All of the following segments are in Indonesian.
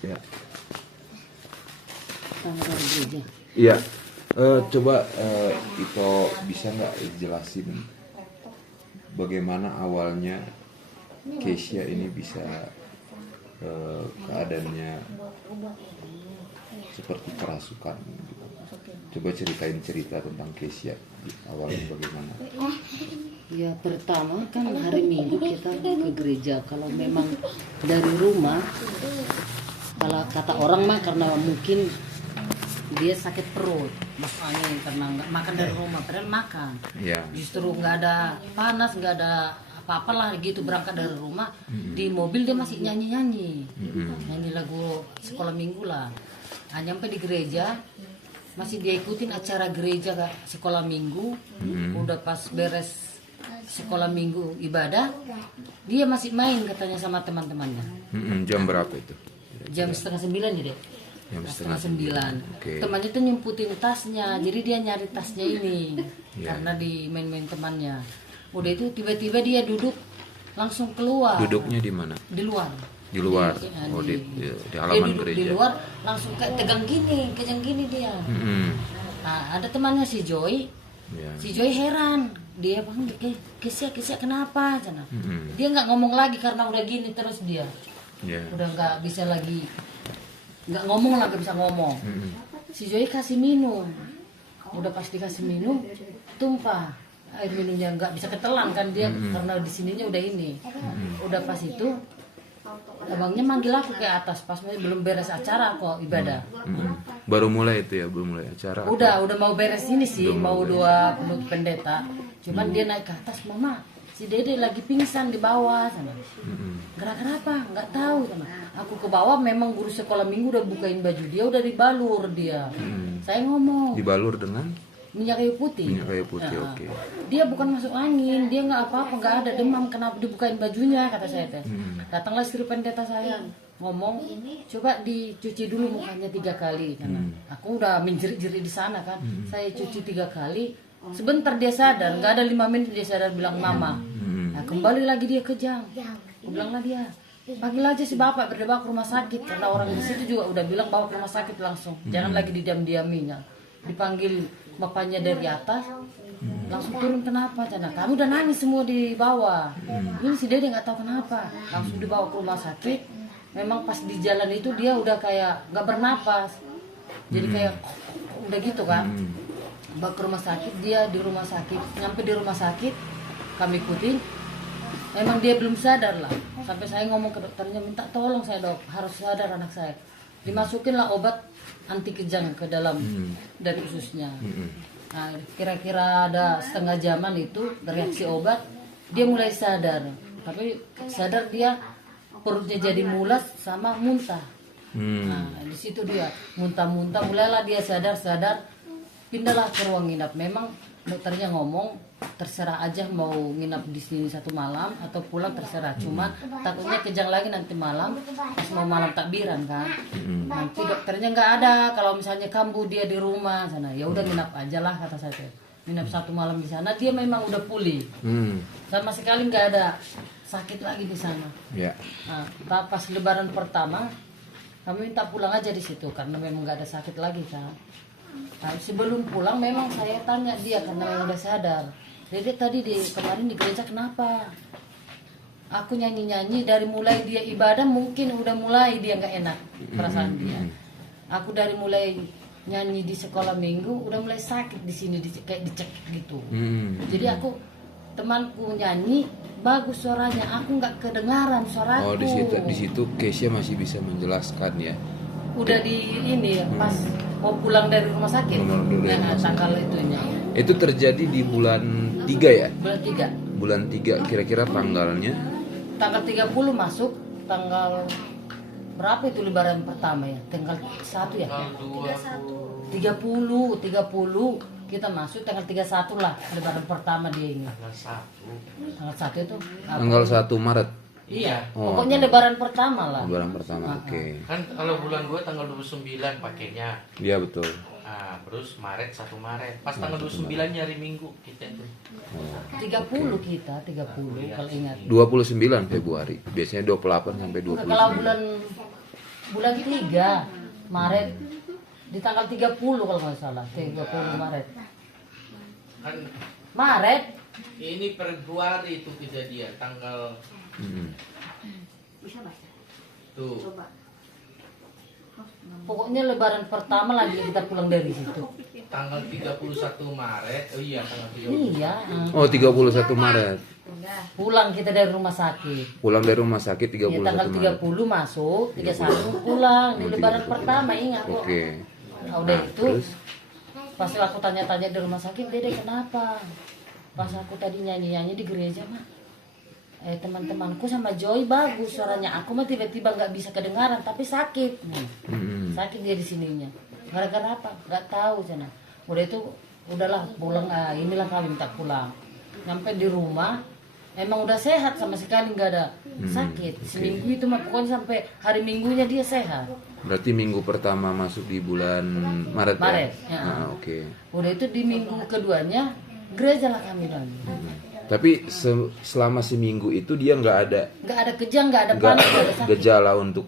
Ya. Tangan dari gereja. Iya. Coba Ito bisa nggak jelasin bagaimana awalnya Keisha ini bisa keadaannya seperti kerasukan gitu. Coba ceritain cerita tentang Keisha awalnya bagaimana. Ya pertama kan hari Minggu kita ke gereja. Kalau memang dari rumah, kalau kata orang mah karena mungkin dia sakit perut, masuk angin karena nggak makan dari rumah, padahal makan. Ya. Justru nggak ada panas, nggak ada apa-apalah gitu, berangkat dari rumah di mobil dia masih nyanyi lagu sekolah minggu lah. Nyampe di gereja masih dia ikutin acara gereja Kak, sekolah minggu. Udah pas beres sekolah minggu ibadah, dia masih main katanya sama teman-temannya. Jam berapa itu? Jam 8:30 ya deh. Jam Setengah 9. Oke. Temannya tuh nyemputin tasnya, jadi dia nyari tasnya ini Ya. karena di main-main temannya. Udah itu tiba-tiba dia duduk langsung keluar. Duduknya di mana? Di luar. Di luar. Di Di dia halaman duduk gereja. di luar langsung kayak tegang gini dia. Nah, ada temannya si Joy. Ya. Si Joy heran, dia panggil, Kesia kenapa? Cana. Dia nggak ngomong lagi karena udah gini terus dia. Ya. Udah nggak bisa lagi, nggak ngomong lagi, bisa ngomong. Si Joy kasih minum, udah pas dikasih minum tumpah air minumnya, nggak bisa ketelan kan dia karena di sininya udah ini. Udah pas itu abangnya manggil aku ke atas pas belum beres acara kok ibadah. Baru mulai itu ya, belum mulai acara. Udah mau beres ini sih, Udah mau beres. dua penutup pendeta. Cuman dia naik ke atas, mama, si Dede lagi pingsan di bawah sana. Gara-gara apa? Nggak tahu sama. Aku ke bawah, memang guru sekolah minggu udah bukain baju dia, udah dibalur dia. Saya ngomong Dibalur dengan minyak kayu putih. minyak kayu putih. Nah, Oke. dia bukan masuk angin, dia nggak apa-apa, nggak ada demam, kenapa dibukain bajunya, kata saya teh. Datanglah istri pendeta saya ngomong, coba dicuci dulu mukanya 3 kali. Karena aku udah menjerit-jerit di sana kan, saya cuci 3 kali, sebentar dia sadar, nggak ada 5 menit dia sadar bilang mama. Nah, kembali lagi dia kejang, aku bilang lah dia, panggil aja si bapak berdebat ke rumah sakit, karena orang di situ juga udah bilang bawa ke rumah sakit langsung, jangan lagi didiam-diaminya. Dipanggil bapaknya dari atas, langsung turun, kenapa? Cana, kami udah nangis semua di bawah. Ini si Dede nggak tahu kenapa, langsung dibawa ke rumah sakit. Memang pas di jalan itu dia udah kayak nggak bernapas, jadi kayak udah gitu kan. Bawa ke rumah sakit, dia di rumah sakit, nyampe di rumah sakit kami ikutin. Memang dia belum sadar lah, sampai saya ngomong ke dokternya, minta tolong saya dok, harus sadar anak saya. Dimasukin lah obat anti kejang ke dalam dari ususnya. Nah, kira-kira ada setengah jaman itu reaksi obat, dia mulai sadar. Tapi sadar dia perutnya jadi mulas sama muntah. Nah, di situ dia muntah-muntah, mulailah dia sadar, pindahlah ke ruang nginap. Memang dokternya ngomong terserah aja mau nginap di sini 1 malam atau pulang terserah. Cuma takutnya kejang lagi nanti malam pas mau malam takbiran kan. Nanti dokternya nggak ada kalau misalnya kambuh dia di rumah sana. Ya udah nginap aja lah kata saya. Nginap 1 malam di sana, dia memang udah pulih. Sama sekali nggak ada sakit lagi di sana. Ya. Nah, pas lebaran pertama kami minta pulang aja di situ karena memang nggak ada sakit lagi kan. Nah, sebelum pulang memang saya tanya dia karena memang udah sadar. Dede tadi kemarin di gereja kenapa? Aku nyanyi-nyanyi dari mulai dia ibadah mungkin udah mulai dia nggak enak perasaan dia. Aku dari mulai nyanyi di sekolah minggu udah mulai sakit di sini kayak dicek gitu. Jadi aku temanku nyanyi bagus suaranya, aku nggak kedengaran suaraku. Oh, di situ Keisha masih bisa menjelaskan ya. Udah di ini ya, pas mau pulang dari rumah sakit. Nah, tanggal itunya. Itu terjadi di bulan 3 ya? Bulan 3. Bulan 3 kira-kira tanggalnya? Tanggal 30 masuk, tanggal berapa itu lebaran pertama ya? Tanggal 1 ya? 30 kita masuk tanggal 31 lah lebaran pertama dia ini. Tanggal 1 itu apa? Tanggal 1 Maret. Iya. Oh, Pokoknya lebaran pertama lah. lebaran pertama. Oke. Kan kalau bulan 2 tanggal 29 pakainya. Iya betul. Nah, terus Maret 1 Maret. Pas tanggal 29 nyari Minggu kita itu. 30 kita, 30 kalau ingat. 29 Februari. Biasanya 28 sampai Kalau 29. bulan bulan 3 Maret, di tanggal 30 kalau nggak salah, 30 Maret. Kan Maret. ini Februari itu kejadian tanggal tuh. Pokoknya lebaran pertama lagi kita pulang dari situ. Tanggal 31 Maret. Oh iya, tanggal 31. Iya. Oh, 31 Maret. Pulang kita dari rumah sakit. Pulang dari rumah sakit 31 Ya, tanggal Maret. 30 masuk, 31 pulang. Di lebaran pertama ingat kok. Oke. Nah, udah itu Terus? pas aku tanya-tanya di rumah sakit, Dede kenapa? Pas aku tadi nyanyi-nyanyi di gereja, Mak. Teman-temanku sama Joy bagus suaranya. Aku mah tiba-tiba nggak bisa kedengaran, tapi sakit. Sakit dia di sininya. Gara-gara apa? Nggak tahu sana. Udah itu, udahlah pulang. Inilah kami minta pulang. Nyampe di rumah, emang udah sehat sama sekali, nggak ada sakit. Seminggu itu mah pokoknya sampai hari Minggunya dia sehat. Berarti minggu pertama masuk di bulan Maret, Maret, ya? ya. Ah, oke. Udah itu di minggu keduanya gereja lah kami lagi. Tapi selama seminggu itu dia nggak ada Nggak ada kejang, nggak ada nggak panas, nggak ada sakit. gejala untuk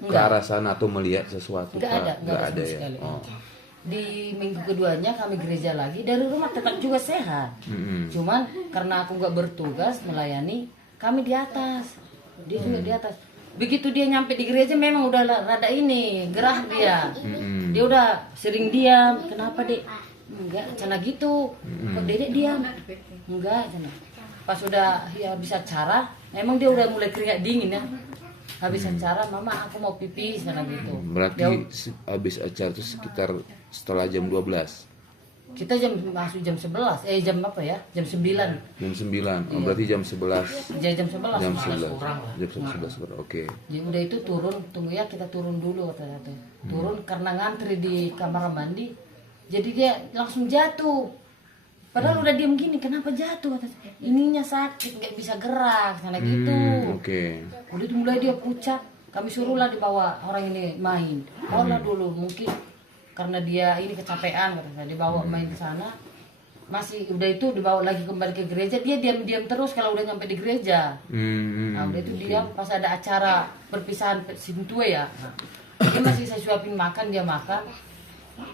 ke Nggak. arah sana atau melihat sesuatu. Nggak Pak? ada Nggak sama ada ya. sekali. Oh. Di minggu keduanya kami gereja lagi, dari rumah tetap juga sehat. Cuman karena aku nggak bertugas melayani, kami di atas, dia juga di atas. Begitu dia nyampe di gereja memang udah rada ini gerah dia. Dia udah sering diam. Kenapa Dek? Enggak, cina gitu. Kok Dedek diam? Enggak, cina. Pas udah ya habis acara, memang dia udah mulai keringat dingin ya. Habis acara, Mama aku mau pipis cina gitu. Berarti Dia- habis acara itu sekitar setelah jam 12. kita masuk jam 11, jam apa ya? Jam 9. Jam 9. Oh, berarti jam 11. Jam 11. Jam 11 11. kurang lah. Jam 11 Oke. Ya udah itu turun, tunggu ya kita turun dulu kata-kata. Turun karena ngantri di kamar mandi. Jadi dia langsung jatuh. Padahal udah diem gini, kenapa jatuh? Kata, ininya sakit, nggak bisa gerak, sana gitu. Oke. Udah itu mulai dia pucat. Kami suruhlah dibawa orang ini main. Bawalah dulu, mungkin karena dia ini kecapean, katanya dibawa main ke sana. Masih udah itu dibawa lagi kembali ke gereja. Dia diam-diam terus kalau udah nyampe di gereja. Nah udah itu dia pas ada acara perpisahan Sintue ya. Nah, dia masih saya suapin makan, dia makan.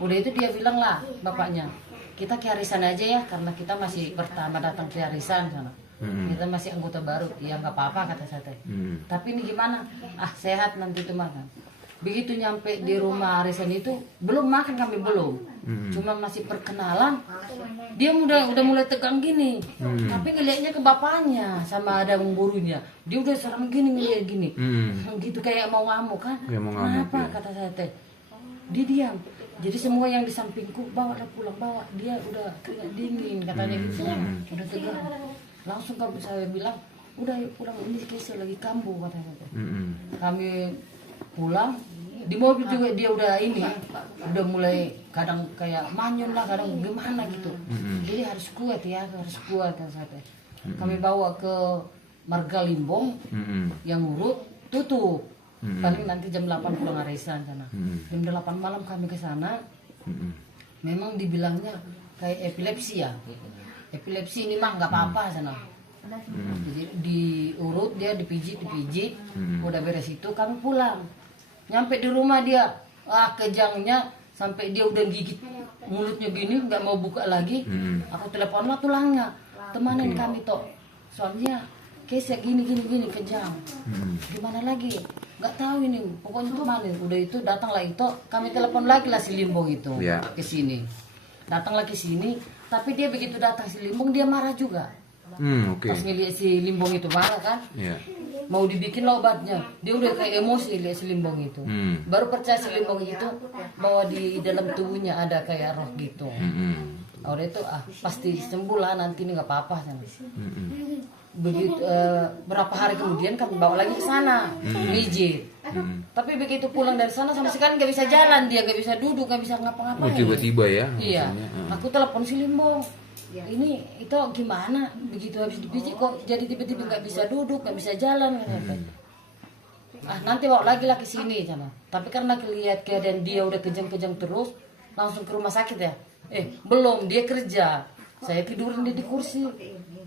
Udah itu dia bilang lah bapaknya, kita ke arisan aja ya karena kita masih pertama datang ke arisan sana. Kita masih anggota baru, ya nggak apa-apa kata saya teh. Tapi ini gimana? Ah sehat nanti itu makan. Begitu nyampe di rumah arisan itu belum makan kami belum, cuma masih perkenalan. Dia udah mulai tegang gini, tapi ngelihatnya ke bapaknya sama ada gurunya. Dia udah serem gini ngeliat gini, gitu kayak mau ngamuk kan? Kayak mau ngamuk, Kenapa ya. kata saya teh? Dia diam. Jadi semua yang di sampingku bawa pulang bawa. Dia udah keringat dingin katanya gitu, udah tegang. Langsung saya bilang, udah yuk pulang ini Keisha lagi kambuh katanya. Kami pulang di mobil juga dia udah ini udah mulai kadang kayak manyun lah kadang gimana gitu. Jadi harus kuat ya harus kuat kan saya. Kami bawa ke Marga Limbong yang urut tutup paling nanti jam 8 pulang arisan sana. Jam 8 malam kami ke sana. Memang dibilangnya kayak epilepsi ya. Epilepsi ini mah nggak apa-apa sana. Jadi diurut dia dipijit udah beres itu kami pulang. Nyampe di rumah dia kejangnya sampai dia udah gigit mulutnya gini nggak mau buka lagi. Aku telepon lah tulangnya temanin kami toh soalnya Keisha gini kejang. Gimana lagi nggak tahu ini pokoknya temanin. Udah itu datanglah itu kami telepon lagi lah si Limbong itu ke sini. Datanglah ke sini tapi dia begitu datang si Limbong dia marah juga. Pas ngeliat si Limbong itu marah kan. Mau dibikin lah obatnya, dia udah kayak emosi lihat si Limbong itu. Baru percaya si Limbong itu bahwa di dalam tubuhnya ada kayak roh gitu. Udah itu pasti sembuh lah nanti ini nggak apa-apa. Begitu berapa hari kemudian kami bawa lagi ke sana, pijit. Tapi begitu pulang dari sana sama sekali nggak bisa jalan, dia nggak bisa duduk, nggak bisa ngapa-ngapain. Tiba-tiba ya. Iya, aku telepon si Limbong. Ini itu gimana begitu habis dipijit kok jadi tiba-tiba nggak bisa duduk nggak bisa jalan nanti bawa lagi lah ke sini sama tapi karena lihat keadaan dia udah kejang-kejang terus langsung ke rumah sakit ya belum dia kerja saya tidurin dia di kursi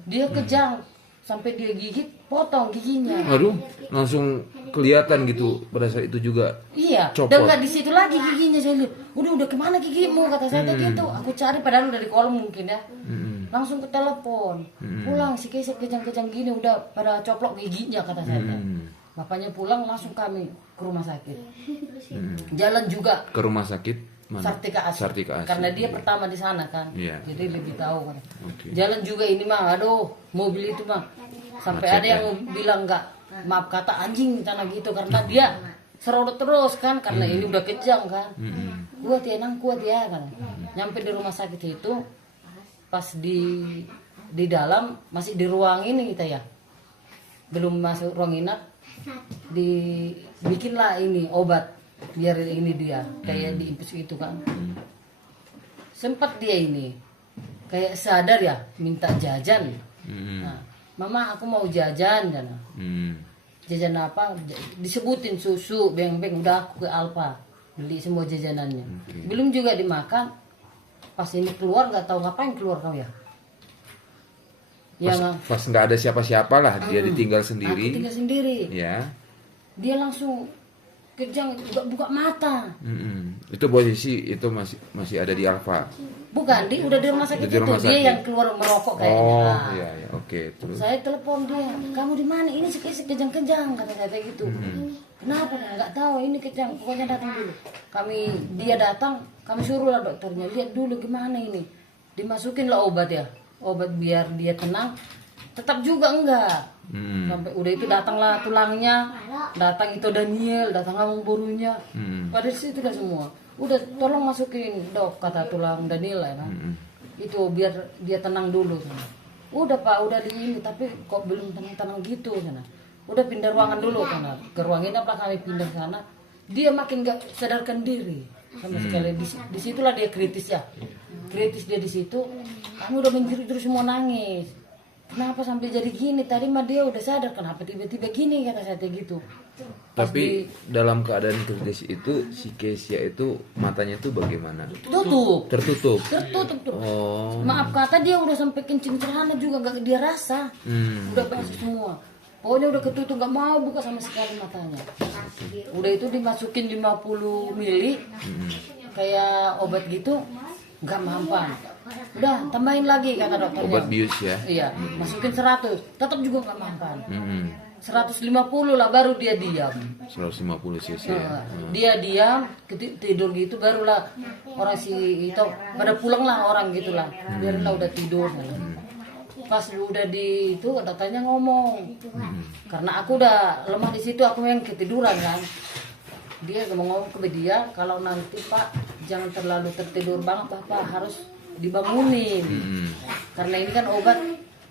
dia kejang sampai dia gigit, potong giginya. Aduh, langsung kelihatan gitu pada saat itu juga. Iya, Copot. dan nggak di situ lagi giginya. Saya lihat, udah kemana gigimu, kata saya gitu. Aku cari padahal udah di kolong mungkin ya. Langsung ke telepon, pulang si Kesia kejang-kejang gini udah pada coplok giginya, kata saya. Bapaknya pulang, langsung kami ke rumah sakit. Jalan juga Ke rumah sakit mana? Sartika Asih. Karena dia pertama di sana kan. Iya. Jadi lebih tahu kan. Oke. Jalan juga ini mah, aduh, mobil itu mah sampai Macet ada yang bilang nggak, maaf kata anjing sana gitu karena dia serodot terus kan karena ini udah kejam kan. Kuat ya nang, kuat ya kan. Nyampe di rumah sakit itu pas di dalam masih di ruang ini kita ya. Belum masuk ruang inap dibikinlah ini obat biar ini dia kayak diinfus gitu kan. Sempat dia ini kayak sadar ya minta jajan. Nah, mama aku mau jajan kan. Jajan apa disebutin susu beng-beng, udah aku ke Alfa beli semua jajanannya. Belum juga dimakan, pas ini keluar nggak tahu ngapain keluar kau ya. Pas nggak ada siapa-siapa lah, dia ditinggal sendiri. Aku tinggal sendiri. Ya. Dia langsung kejang buka mata. Itu posisi itu masih ada di Alfa. Bukan, dia udah di rumah sakit Di rumah itu. Dia sakit. yang keluar merokok kayaknya. Oh, Nah, iya, oke. Terus. saya telepon dia, kamu di mana? Ini kejang-kejang kata saya kayak gitu. Kenapa? Nggak tahu. Ini kejang. Pokoknya datang dulu. Dia datang, kami suruh lah dokternya lihat dulu gimana ini. Dimasukin lah obat ya, obat biar dia tenang. Tetap juga enggak. Sampai udah itu datanglah tulangnya, datang itu Daniel, datang ngomong borunya. Pada situ dah semua. Udah tolong masukin dok, kata tulang Daniel ya kan. Itu biar dia tenang dulu sana. Udah Pak, udah di ini tapi kok belum tenang-tenang gitu sana. Udah pindah ruangan dulu sana. Ke ruang ini apa kami pindah sana. Dia makin gak sadarkan diri sama sekali. Di situlah dia kritis ya. Kritis dia di situ. Kami udah menjerit terus semua nangis. Kenapa sampai jadi gini? Tadi mah dia udah sadar, kenapa tiba-tiba gini, kata saya gitu. Tapi dalam keadaan kritis itu si Kesia itu matanya itu bagaimana? Tertutup. Tertutup. Oh. Maaf kata dia udah sampai kencing celana juga gak dia rasa. Udah basah semua. Pokoknya udah ketutup, gak mau buka sama sekali matanya. Udah itu dimasukin 50 mili kayak obat gitu, gak mampan. Udah tambahin lagi kata dokternya. Obat bius ya? Iya, masukin 100, tetap juga nggak mampan. 150 lah baru dia diam. 150 cc ya. Dia diam, tidur gitu barulah orang si itu pada pulang lah orang gitulah. Biarlah udah tidur. Pas udah di itu dokternya ngomong. Karena aku udah lemah di situ, aku yang ketiduran kan. Dia ngomong ke dia kalau nanti Pak jangan terlalu tertidur banget Bapak, harus dibangunin. Karena ini kan obat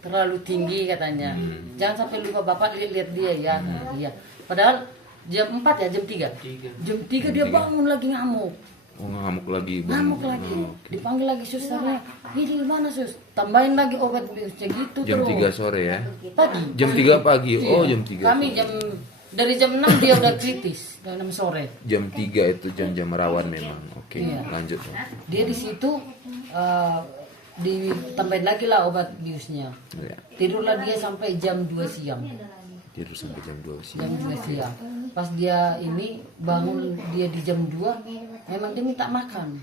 terlalu tinggi katanya. Jangan sampai lupa Bapak lihat dia ya. Iya. Padahal jam 4 ya, jam 3. Jam 3 dia bangun lagi ngamuk. Oh, ngamuk lagi. Ngamuk lagi. Dipanggil lagi susternya. Ini gimana sus? Tambahin lagi obat biusnya gitu Jam terus. 3 sore ya? Pagi. Jam 3 pagi. Oh, jam 3. Kami dari jam 6 dia udah kritis. Jam 6 sore. Jam 3 itu jam-jam rawan memang. Oke, Iya. lanjut. Dia di situ ditambahin lagi lah obat biusnya. Ya. Tidurlah dia sampai jam 2 siang. Tidur sampai jam 2 siang. Jam 2 siang. Pas dia ini bangun dia di jam 2, memang dia minta makan.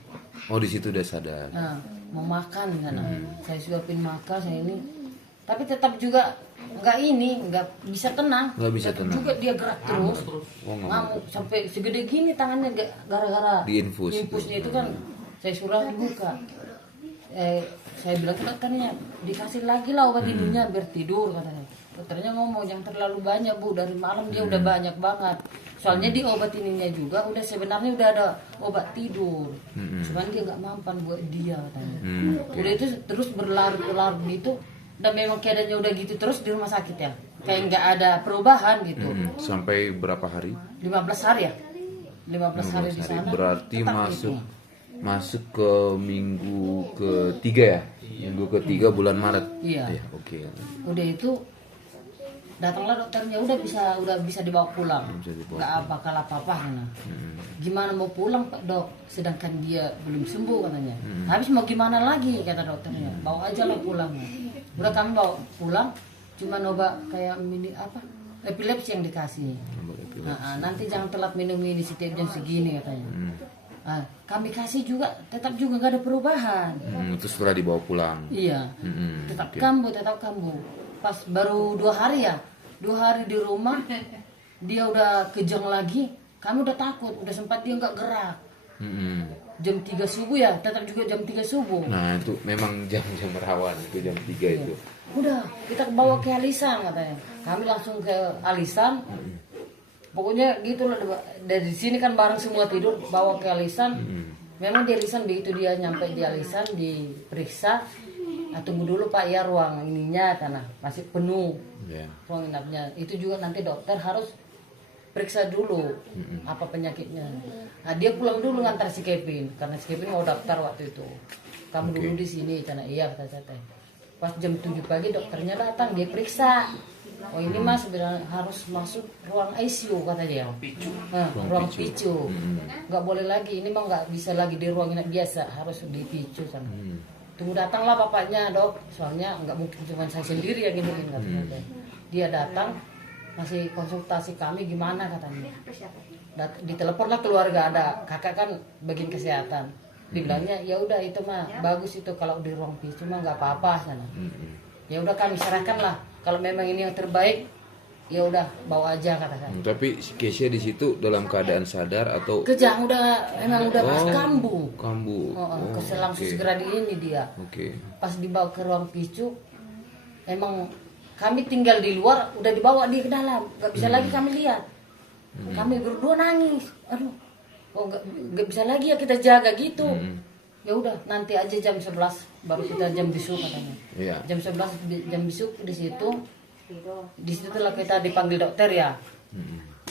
Oh, di situ udah sadar. Nah, mau makan kan. Saya suapin makan saya ini. Tapi tetap juga nggak bisa tenang. Nggak bisa Tetap tenang. juga dia gerak terus. Oh, Ngamuk sampai segede gini tangannya gara-gara Diinfus. infusnya itu kan saya suruh dibuka. Saya bilang ke dokternya dikasih lagi lah obat tidurnya biar tidur katanya. Dokternya ngomong jangan terlalu banyak Bu, dari malam dia udah banyak banget. Soalnya di obat ininya juga udah sebenarnya udah ada obat tidur. Cuman dia nggak mampan buat dia katanya. Udah itu terus berlarut-larut gitu dan memang keadaannya udah gitu terus di rumah sakit ya. Kayak nggak ada perubahan gitu. Sampai berapa hari? 15 hari ya. 15 hari di sana. Berarti tetap masuk ke minggu ketiga ya? Minggu ketiga bulan Maret. Iya. Ya, oke. Udah itu datanglah dokternya udah bisa dibawa pulang. Bisa dibawa Nggak bakal apa-apa nah. Gimana mau pulang Pak Dok? Sedangkan dia belum sembuh katanya. Habis mau gimana lagi kata dokternya? Bawa aja lah pulang. Udah kami bawa pulang. cuma obat kayak epilepsi yang dikasih. Nanti jangan telat minum ini setiap jam segini katanya. Kami kasih juga tetap juga nggak ada perubahan. Itu setelah dibawa pulang. Iya, tetap kambuh. Pas baru 2 hari ya, 2 hari di rumah dia udah kejang lagi. Kami udah takut, udah sempat dia nggak gerak. Jam 3 subuh ya, tetap juga jam 3 subuh. Nah itu memang jam-jam rawan itu jam 3 itu. Udah kita bawa ke Alisan katanya. Kami langsung ke Alisan. Pokoknya gitu lah, dari sini kan bareng semua tidur, bawa ke Alisan. Memang di Alisan begitu dia nyampe di Alisan diperiksa. Tunggu dulu Pak ya ruang ininya karena masih penuh ruang inapnya. Itu juga nanti dokter harus periksa dulu apa penyakitnya. Dia pulang dulu ngantar si Kevin karena si Kevin mau daftar waktu itu. Kamu dulu di sini karena iya kata saya. Pas jam 7 pagi dokternya datang, dia periksa. Oh ini mas sebenarnya harus masuk ruang ICU kata dia. Ruang picu. Nggak boleh lagi, ini mah nggak bisa lagi di ruang inap biasa, harus di picu sana. Tunggu datanglah bapaknya dok, soalnya nggak mungkin cuma saya sendiri yang giniin katanya. Dia datang, masih konsultasi kami gimana katanya. Diteleponlah keluarga, ada kakak kan bagian kesehatan. Dibilangnya ya udah itu mah bagus itu kalau di ruang picu mah nggak apa-apa sana. Ya udah kami serahkan lah. Kalau memang ini yang terbaik, ya udah bawa aja kata saya. Tapi Keisha di situ dalam keadaan sadar atau kejang emang udah pas kambuh. Langsung segera di ini dia. Pas dibawa ke ruang picu, emang kami tinggal di luar, udah dibawa dia ke dalam, nggak bisa lagi kami lihat. Kami berdua nangis, aduh, nggak bisa lagi ya kita jaga gitu. Ya udah nanti aja jam 11 baru kita jam besuk katanya. Jam 11 jam besuk di situ lah kita dipanggil dokter ya.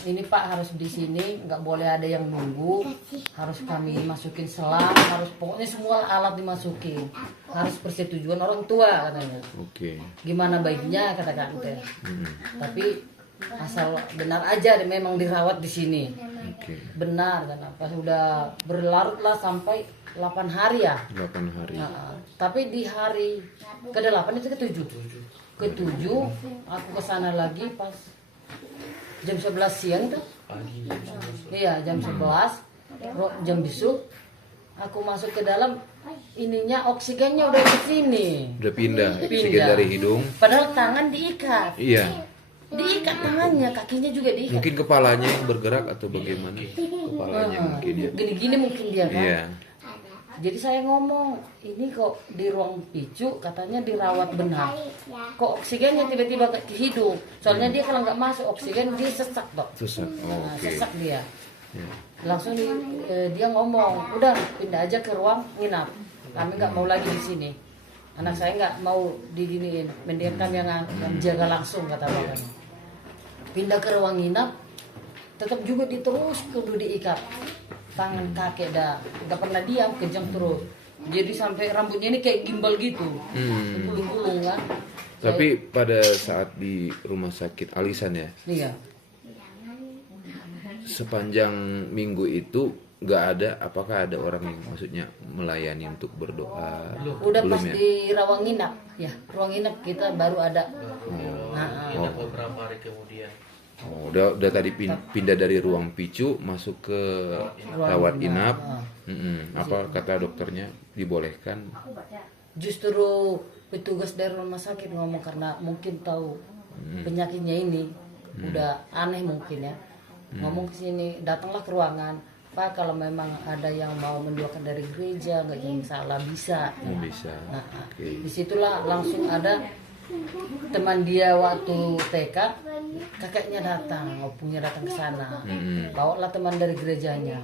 Ini Pak harus di sini, nggak boleh ada yang nunggu, harus kami masukin selang, harus pokoknya semua alat dimasukin, harus persetujuan orang tua katanya. Gimana baiknya kata dokter. Tapi asal benar aja memang dirawat di sini. Benar karena pas sudah berlarut lah sampai 8 hari ya. 8 hari. Tapi di hari ke-8 itu ke-7 aku ke sana lagi pas jam 11 siang tuh. Iya, jam 11 jam besuk aku masuk ke dalam, ininya oksigennya udah ke sini. Udah pindah. Oksigen dari hidung. Padahal tangan diikat. Iya. Diikat tangannya, kakinya juga diikat. Mungkin kepalanya yang bergerak atau bagaimana? Kepalanya mungkin ya. Gini-gini mungkin dia kan. Iya. Jadi saya ngomong, ini kok di ruang picu katanya dirawat benar. Kok oksigennya tiba-tiba ke hidung? Soalnya dia kalau nggak masuk oksigen dia sesak dok. Sesak dia. Langsung dia ngomong, udah pindah aja ke ruang nginap. Kami nggak mau lagi di sini. Anak saya nggak mau diginiin. Mendingan kami yang jaga langsung kata bapaknya. Pindah ke ruang nginap, tetap juga diterus kudu diikat. Tangan kakek dah nggak pernah diam, kejang terus. Jadi sampai rambutnya ini kayak gimbal gitu, gulung-gulung kan. Tapi pada saat di rumah sakit Alisan ya, iya. Sepanjang minggu itu nggak ada, apakah ada orang yang maksudnya melayani untuk berdoa? Udah belum pas ya? di ruang nginap, ya ruang nginap kita baru ada. Beberapa hari kemudian. Udah tadi pindah dari ruang picu masuk ke rawat inap. Apa kata dokternya, dibolehkan? Justru petugas dari rumah sakit ngomong karena mungkin tahu penyakitnya ini udah aneh mungkin ya. Ngomong ke sini, datanglah ke ruangan. Pak, kalau memang ada yang mau mendoakan dari gereja, nggak yang salah bisa. Bisa. Disitulah langsung ada teman dia waktu TK, kakaknya datang, opungnya datang ke sana, bawalah teman dari gerejanya.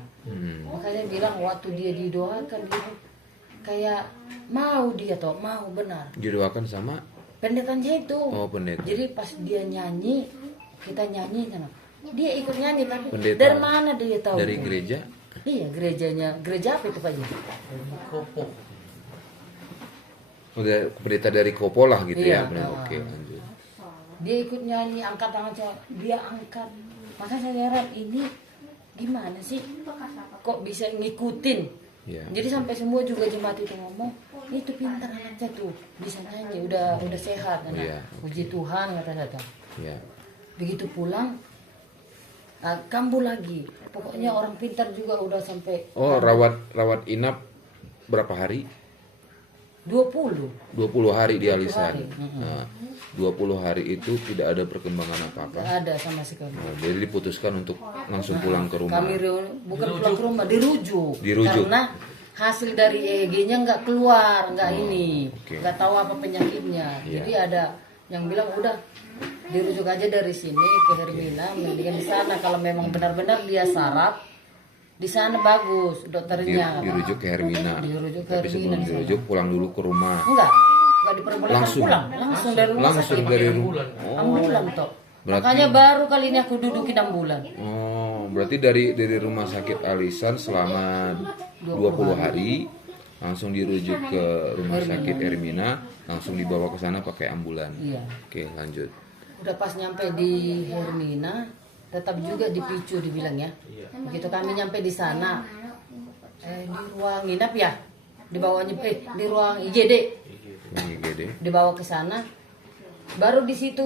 Makanya bilang waktu dia didoakan dia kayak mau benar. Didoakan sama Pendetanya itu. Pendeta. Jadi pas dia nyanyi, kita nyanyi kan. Dia ikut nyanyi tapi pendeta. dari mana dia tahu? Dari gereja? Iya, gerejanya. Gereja apa itu Pak? Kopo. Udah pendeta dari Kopo lah gitu Iya, ya. Oke, lanjut. Dia ikut nyanyi, angkat tangan saya, dia angkat. Maka saya heran, ini gimana sih? Kok bisa ngikutin? Ya. Jadi sampai semua juga jemaat itu ngomong, itu pintar anaknya tuh, bisa nyanyi, udah sehat anak. Iya, Puji Tuhan kata saya. Ya. Begitu pulang kambuh lagi. Pokoknya orang pintar juga udah sampai Oh, rawat inap berapa hari? 20 hari di Alisan. hari. Nah, 20 hari itu tidak ada perkembangan apa-apa. nggak ada sama sekali. Nah, jadi diputuskan untuk langsung pulang ke rumah. Kami bukan pulang ke rumah, dirujuk. Dirujuk. Karena hasil dari EEG-nya nggak keluar, nggak ini, oke. nggak tahu apa penyakitnya. Iya. Jadi ada yang bilang udah dirujuk aja dari sini ke Hermina, mendingan di sana kalau memang benar-benar dia saraf. Di sana bagus dokternya. Dirujuk ke Hermina. Dirujuk ke Tapi sebelum Hermina di sana. dirujuk pulang dulu ke rumah. Enggak diperbolehkan Langsung? pulang, langsung dari rumah Langsung sakit. dari rumah. Ambulan toh. Berarti- Makanya baru kali ini aku dudukin ambulan. Oh, berarti dari rumah sakit Alisan selama 20 hari langsung dirujuk ke rumah sakit Hermina, langsung dibawa ke sana pakai ambulan. Iya. Oke, lanjut. Udah pas nyampe di Hermina, tetap juga dipicu dibilang ya. Begitu kami nyampe di sana, di ruang nginap ya, dibawanya di ruang IGD, IGD. dibawa ke sana. Baru di situ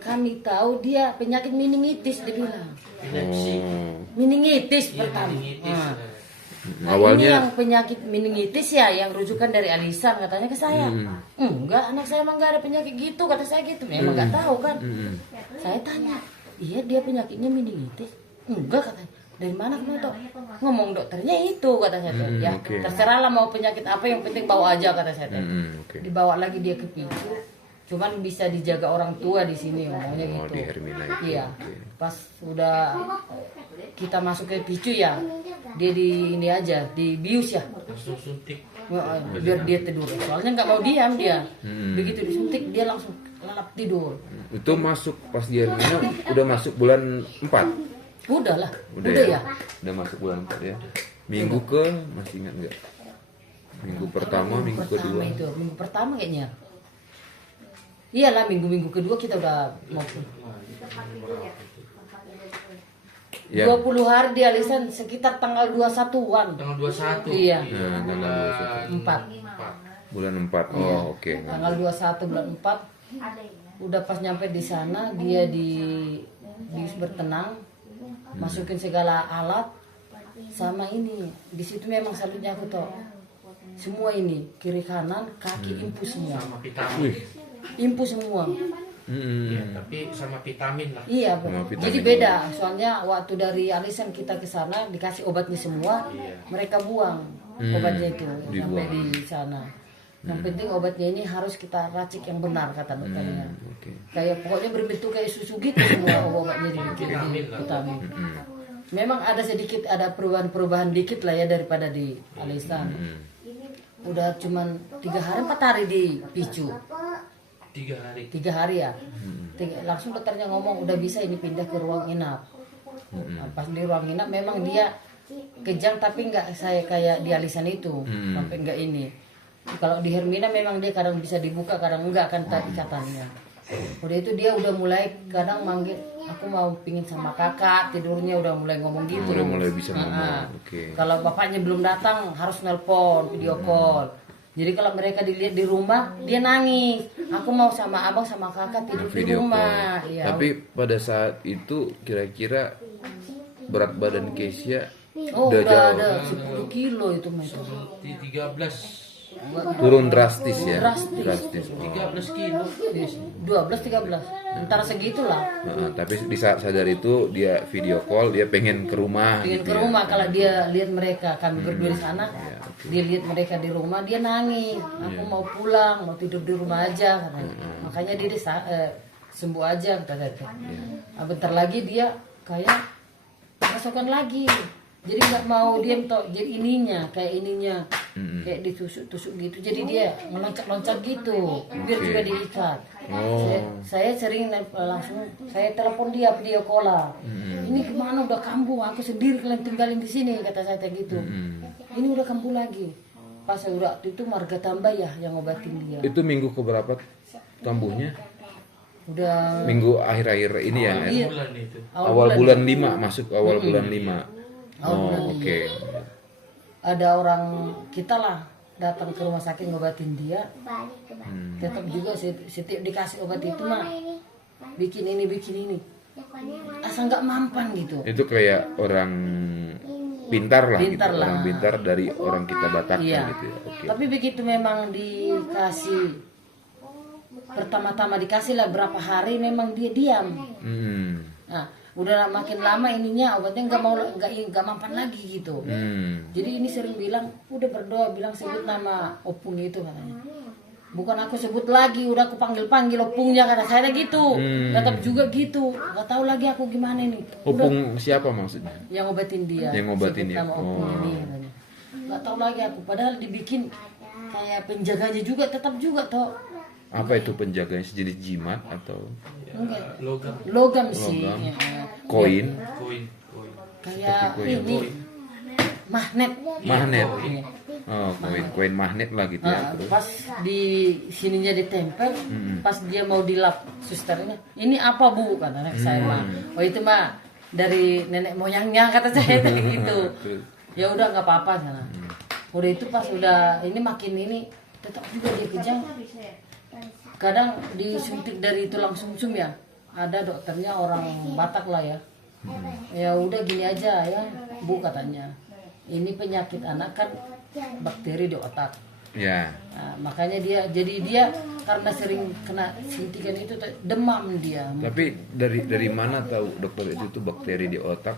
kami tahu dia penyakit meningitis dibilang. Oh, Meningitis pertama. Nah, ini awalnya yang penyakit meningitis ya, yang rujukan dari Alisan katanya ke saya. Enggak, anak saya emang enggak ada penyakit gitu, kata saya gitu. Memang enggak tahu kan. Saya tanya, iya dia penyakitnya meningitis? Enggak katanya. Dari mana kamu tahu? Ngomong dokternya itu kata saya. Ya, oke. terserahlah mau penyakit apa, yang penting bawa aja kata saya. oke. Dibawa lagi dia ke Picu. Cuman bisa dijaga orang tua di sini ngomongnya Oh, gitu. di Hermina itu. Iya. Oke. Pas udah kita masuk ke Picu ya, dia di ini aja, dibius ya. Langsung suntik. Biar dia tidur. Soalnya nggak mau diam dia. Begitu disuntik dia langsung lalap tidur. Itu masuk pas di Hermina udah masuk bulan 4. Udah lah. Udah ya? Udah masuk bulan 4 ya. Minggu ke masih ingat enggak? Minggu pertama, minggu kedua. Itu minggu pertama kayaknya. Iyalah minggu kedua kita udah mau. Ya. 20 hari di Alisan sekitar tanggal 21-an. Tanggal 21. Iya. Nah, tanggal 4. bulan 4. Oh, oke. Tanggal 21 bulan 4. Udah pas nyampe di sana dia di bertenang, masukin segala alat sama ini. Di situ memang salutnya aku tahu. Semua ini kiri kanan kaki impus semua. Sama vitamin. Wih. Impus semua. Ya, tapi sama vitamin lah. Iya, Sama vitamin. jadi beda. Soalnya waktu dari Alisan kita ke sana dikasih obatnya semua, mereka buang obatnya itu sampai di sana. Yang penting obatnya ini harus kita racik yang benar kata dokternya. Oke. Kayak pokoknya berbentuk kayak susu gitu semua obatnya di vitamin. Memang ada sedikit ada perubahan dikit lah ya daripada di Alisan. Udah cuman 3 hari 4 hari di Picu. 3 hari. 3 hari ya. Langsung dokternya ngomong udah bisa ini pindah ke ruang inap. Nah, pas di ruang inap memang dia kejang tapi nggak saya kayak di Alisan itu sampai nggak ini. Kalau di Hermina memang dia kadang bisa dibuka kadang enggak kan tadi katanya. Udah itu dia udah mulai kadang manggil aku mau pingin sama kakak, tidurnya udah mulai ngomong gitu. Udah mulai bisa ngomong. Oke. Kalau bapaknya belum datang harus nelpon video call. Jadi kalau mereka dilihat di rumah dia nangis. Aku mau sama abang sama kakak tidur di Video rumah. call. Iya. Tapi pada saat itu kira-kira berat badan Kesia Oh udah udah jauh. ada 10 kilo itu mah itu. Di 13 Turun drastis ya. Drastis. 13 kilo. 12-13 antara segitulah. Tapi di saat sadar itu dia video call, dia pengen ke rumah. Pengen gitu ke ya. rumah kalau dia lihat mereka kami berdua di sana, dia lihat mereka di rumah dia nangis. Aku mau pulang, mau tidur di rumah aja katanya. Makanya dia sembuh aja katanya. Nah, bentar lagi dia kayak pasokan lagi. Jadi nggak mau diam toh, jadi kayak ininya kayak ditusuk-tusuk gitu. Jadi dia meloncat-loncat gitu, biar juga diikat. Saya sering langsung saya telepon dia video call. Ini kemana udah kambuh? Aku sendiri kalian tinggalin di sini kata saya kayak gitu. Ini udah kambuh lagi. Pas udah itu Marga Tambah ya yang ngobatin dia. Itu minggu keberapa kambuhnya? Udah Minggu akhir-akhir ini ya. Iya. Bulan itu. Awal bulan 5 masuk awal bulan 5. Oh, oke. ada orang kita lah datang ke rumah sakit ngobatin dia, tetap juga setiap dikasih obat itu mah bikin ini asal nggak mampan gitu. Itu kayak orang pintar lah gitu, Pintar lah. orang pintar dari orang kita Batak Iya. gitu ya. Oke. Tapi begitu memang dikasih pertama-tama dikasih lah berapa hari memang dia diam. Hmm. Nah, udah makin lama ininya obatnya nggak mampan lagi gitu. Jadi ini sering bilang udah berdoa bilang sebut nama opung itu katanya. Bukan aku sebut lagi, udah aku panggil opungnya kata saya gitu. Tetap juga gitu. Nggak tahu lagi aku gimana nih. Opung siapa maksudnya? Yang ngobatin dia. Yang ngobatin sebut dia. nama opung ini katanya. Nggak tahu lagi aku. Padahal dibikin kayak penjaganya juga tetap juga toh. Apa itu penjaganya, sejenis jimat atau Enggak. Logam. Logam sih. Logam. Ya. koin? Koin. Kayak Seperti koin. ini magnet. Magnet. Iya. Oh, koin magnet lah gitu ya. Nah, Terus pas di sininya ditempel, pas dia mau dilap susternya, ini apa bu kata saya mah. Oh itu mah dari nenek moyangnya kata saya gitu. Terus. Ya udah nggak apa-apa sana. Udah itu pas udah ini makin ini tetap juga dia kejang. Kadang disuntik dari tulang sumsum ya. Ada dokternya orang Batak lah ya. Ya udah gini aja ya bu katanya. Ini penyakit anak kan bakteri di otak. Ya. Nah, makanya dia karena sering kena suntikan itu demam dia. Tapi dari mana tahu dokter itu tuh bakteri di otak?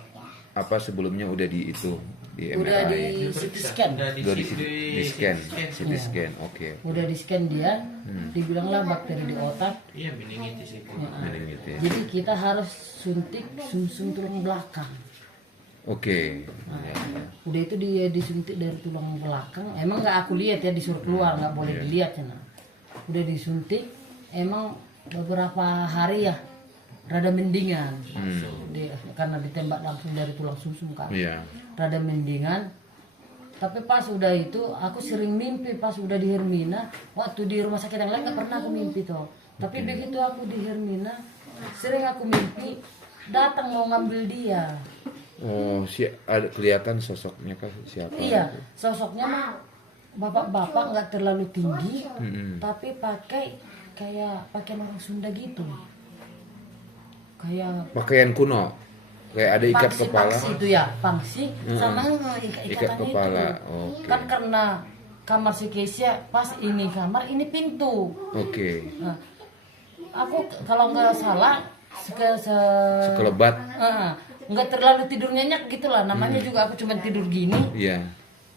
Apa sebelumnya udah di itu di Udah MRI? di CT scan. Udah di scan, CT scan. Oke. Udah di scan dia, dibilanglah bakteri di otak. Iya, meningitis itu. Gitu ya. Jadi kita harus suntik sumsum tulang belakang. Oke. Udah itu dia disuntik dari tulang belakang. Emang nggak aku lihat ya disuruh keluar, nggak boleh dilihat ya. Udah disuntik, emang beberapa hari ya rada mendingan. Karena ditembak langsung dari tulang sumsum kan. Iya. Rada mendingan. Tapi pas udah itu aku sering mimpi pas udah di Hermina. Waktu di rumah sakit yang lain nggak pernah aku mimpi toh. Tapi begitu aku di Hermina sering aku mimpi datang mau ngambil dia. Oh, ada kelihatan sosoknya kah siapa? Iya, sosoknya mah bapak-bapak nggak terlalu tinggi, tapi pakai kayak pakaian orang Sunda gitu. Kayak Pakaian kuno. Kayak ada ikat kepala. pangsi itu ya, pangsi sama Ikat ikatannya kepala. itu. Oke. Kan karena kamar si Kesia pas ini kamar ini pintu. Oke. Nah, aku kalau nggak salah Sekelebat. nggak terlalu tidur nyenyak gitulah. Namanya juga aku cuma tidur gini. Iya.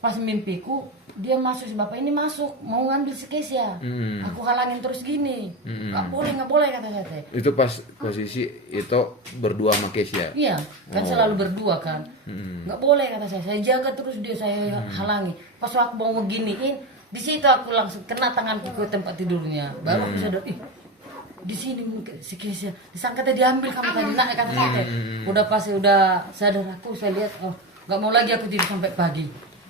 Pas mimpiku dia masuk, si bapak ini masuk mau ngambil si Kesia. Aku halangin terus gini. Nggak boleh kata saya teh. Itu pas posisi itu berdua sama Kesia. Iya, kan selalu berdua kan. Nggak boleh kata saya jaga terus dia, saya halangi. Pas aku mau ngeginiin, di situ aku langsung kena tanganku ke tempat tidurnya. Baru aku sadar, di sini mungkin si Kesia disangka tadi diambil kamu tadi nak kata saya. Udah pas udah sadar aku, saya lihat nggak mau lagi aku tidur sampai pagi.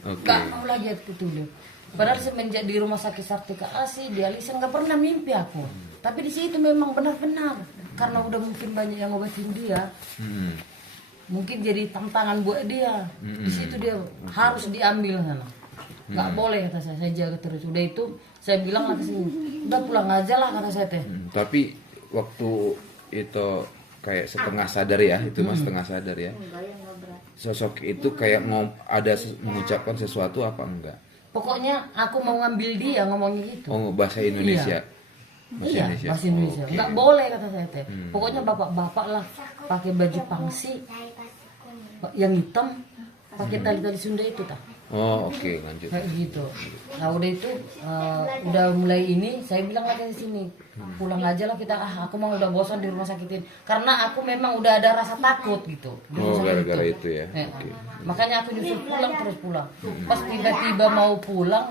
Nggak mau lagi aku tidur. Padahal semenjak di rumah sakit Sartika Asi dialisan nggak pernah mimpi aku. Tapi di situ memang benar-benar karena udah mungkin banyak yang ngobatin dia. Mungkin jadi tantangan buat dia. Di situ dia harus diambil sana. Nggak boleh kata saya jaga terus. Udah itu saya bilang lah ke sini, udah pulang aja lah kata saya teh. Tapi waktu itu kayak setengah sadar ya, itu mas setengah sadar ya. Sosok itu kayak mengucapkan sesuatu apa enggak? Pokoknya aku mau ngambil dia ngomongnya gitu. Oh, bahasa Indonesia. Iya, bahasa Indonesia. Oke. Nggak boleh kata saya teh. Pokoknya bapak-bapak lah pakai baju pangsi yang hitam, pakai tali-tali Sunda itu tak. Oh, oke, lanjut. Kayak gitu. Nah udah itu udah mulai ini saya bilang lagi di sini pulang aja lah kita, aku mau udah bosan di rumah sakitin karena aku memang udah ada rasa takut gitu di Oh, rumah sakit gara-gara itu ya. Oke. Makanya aku nyusul pulang terus pulang. Pas tiba-tiba mau pulang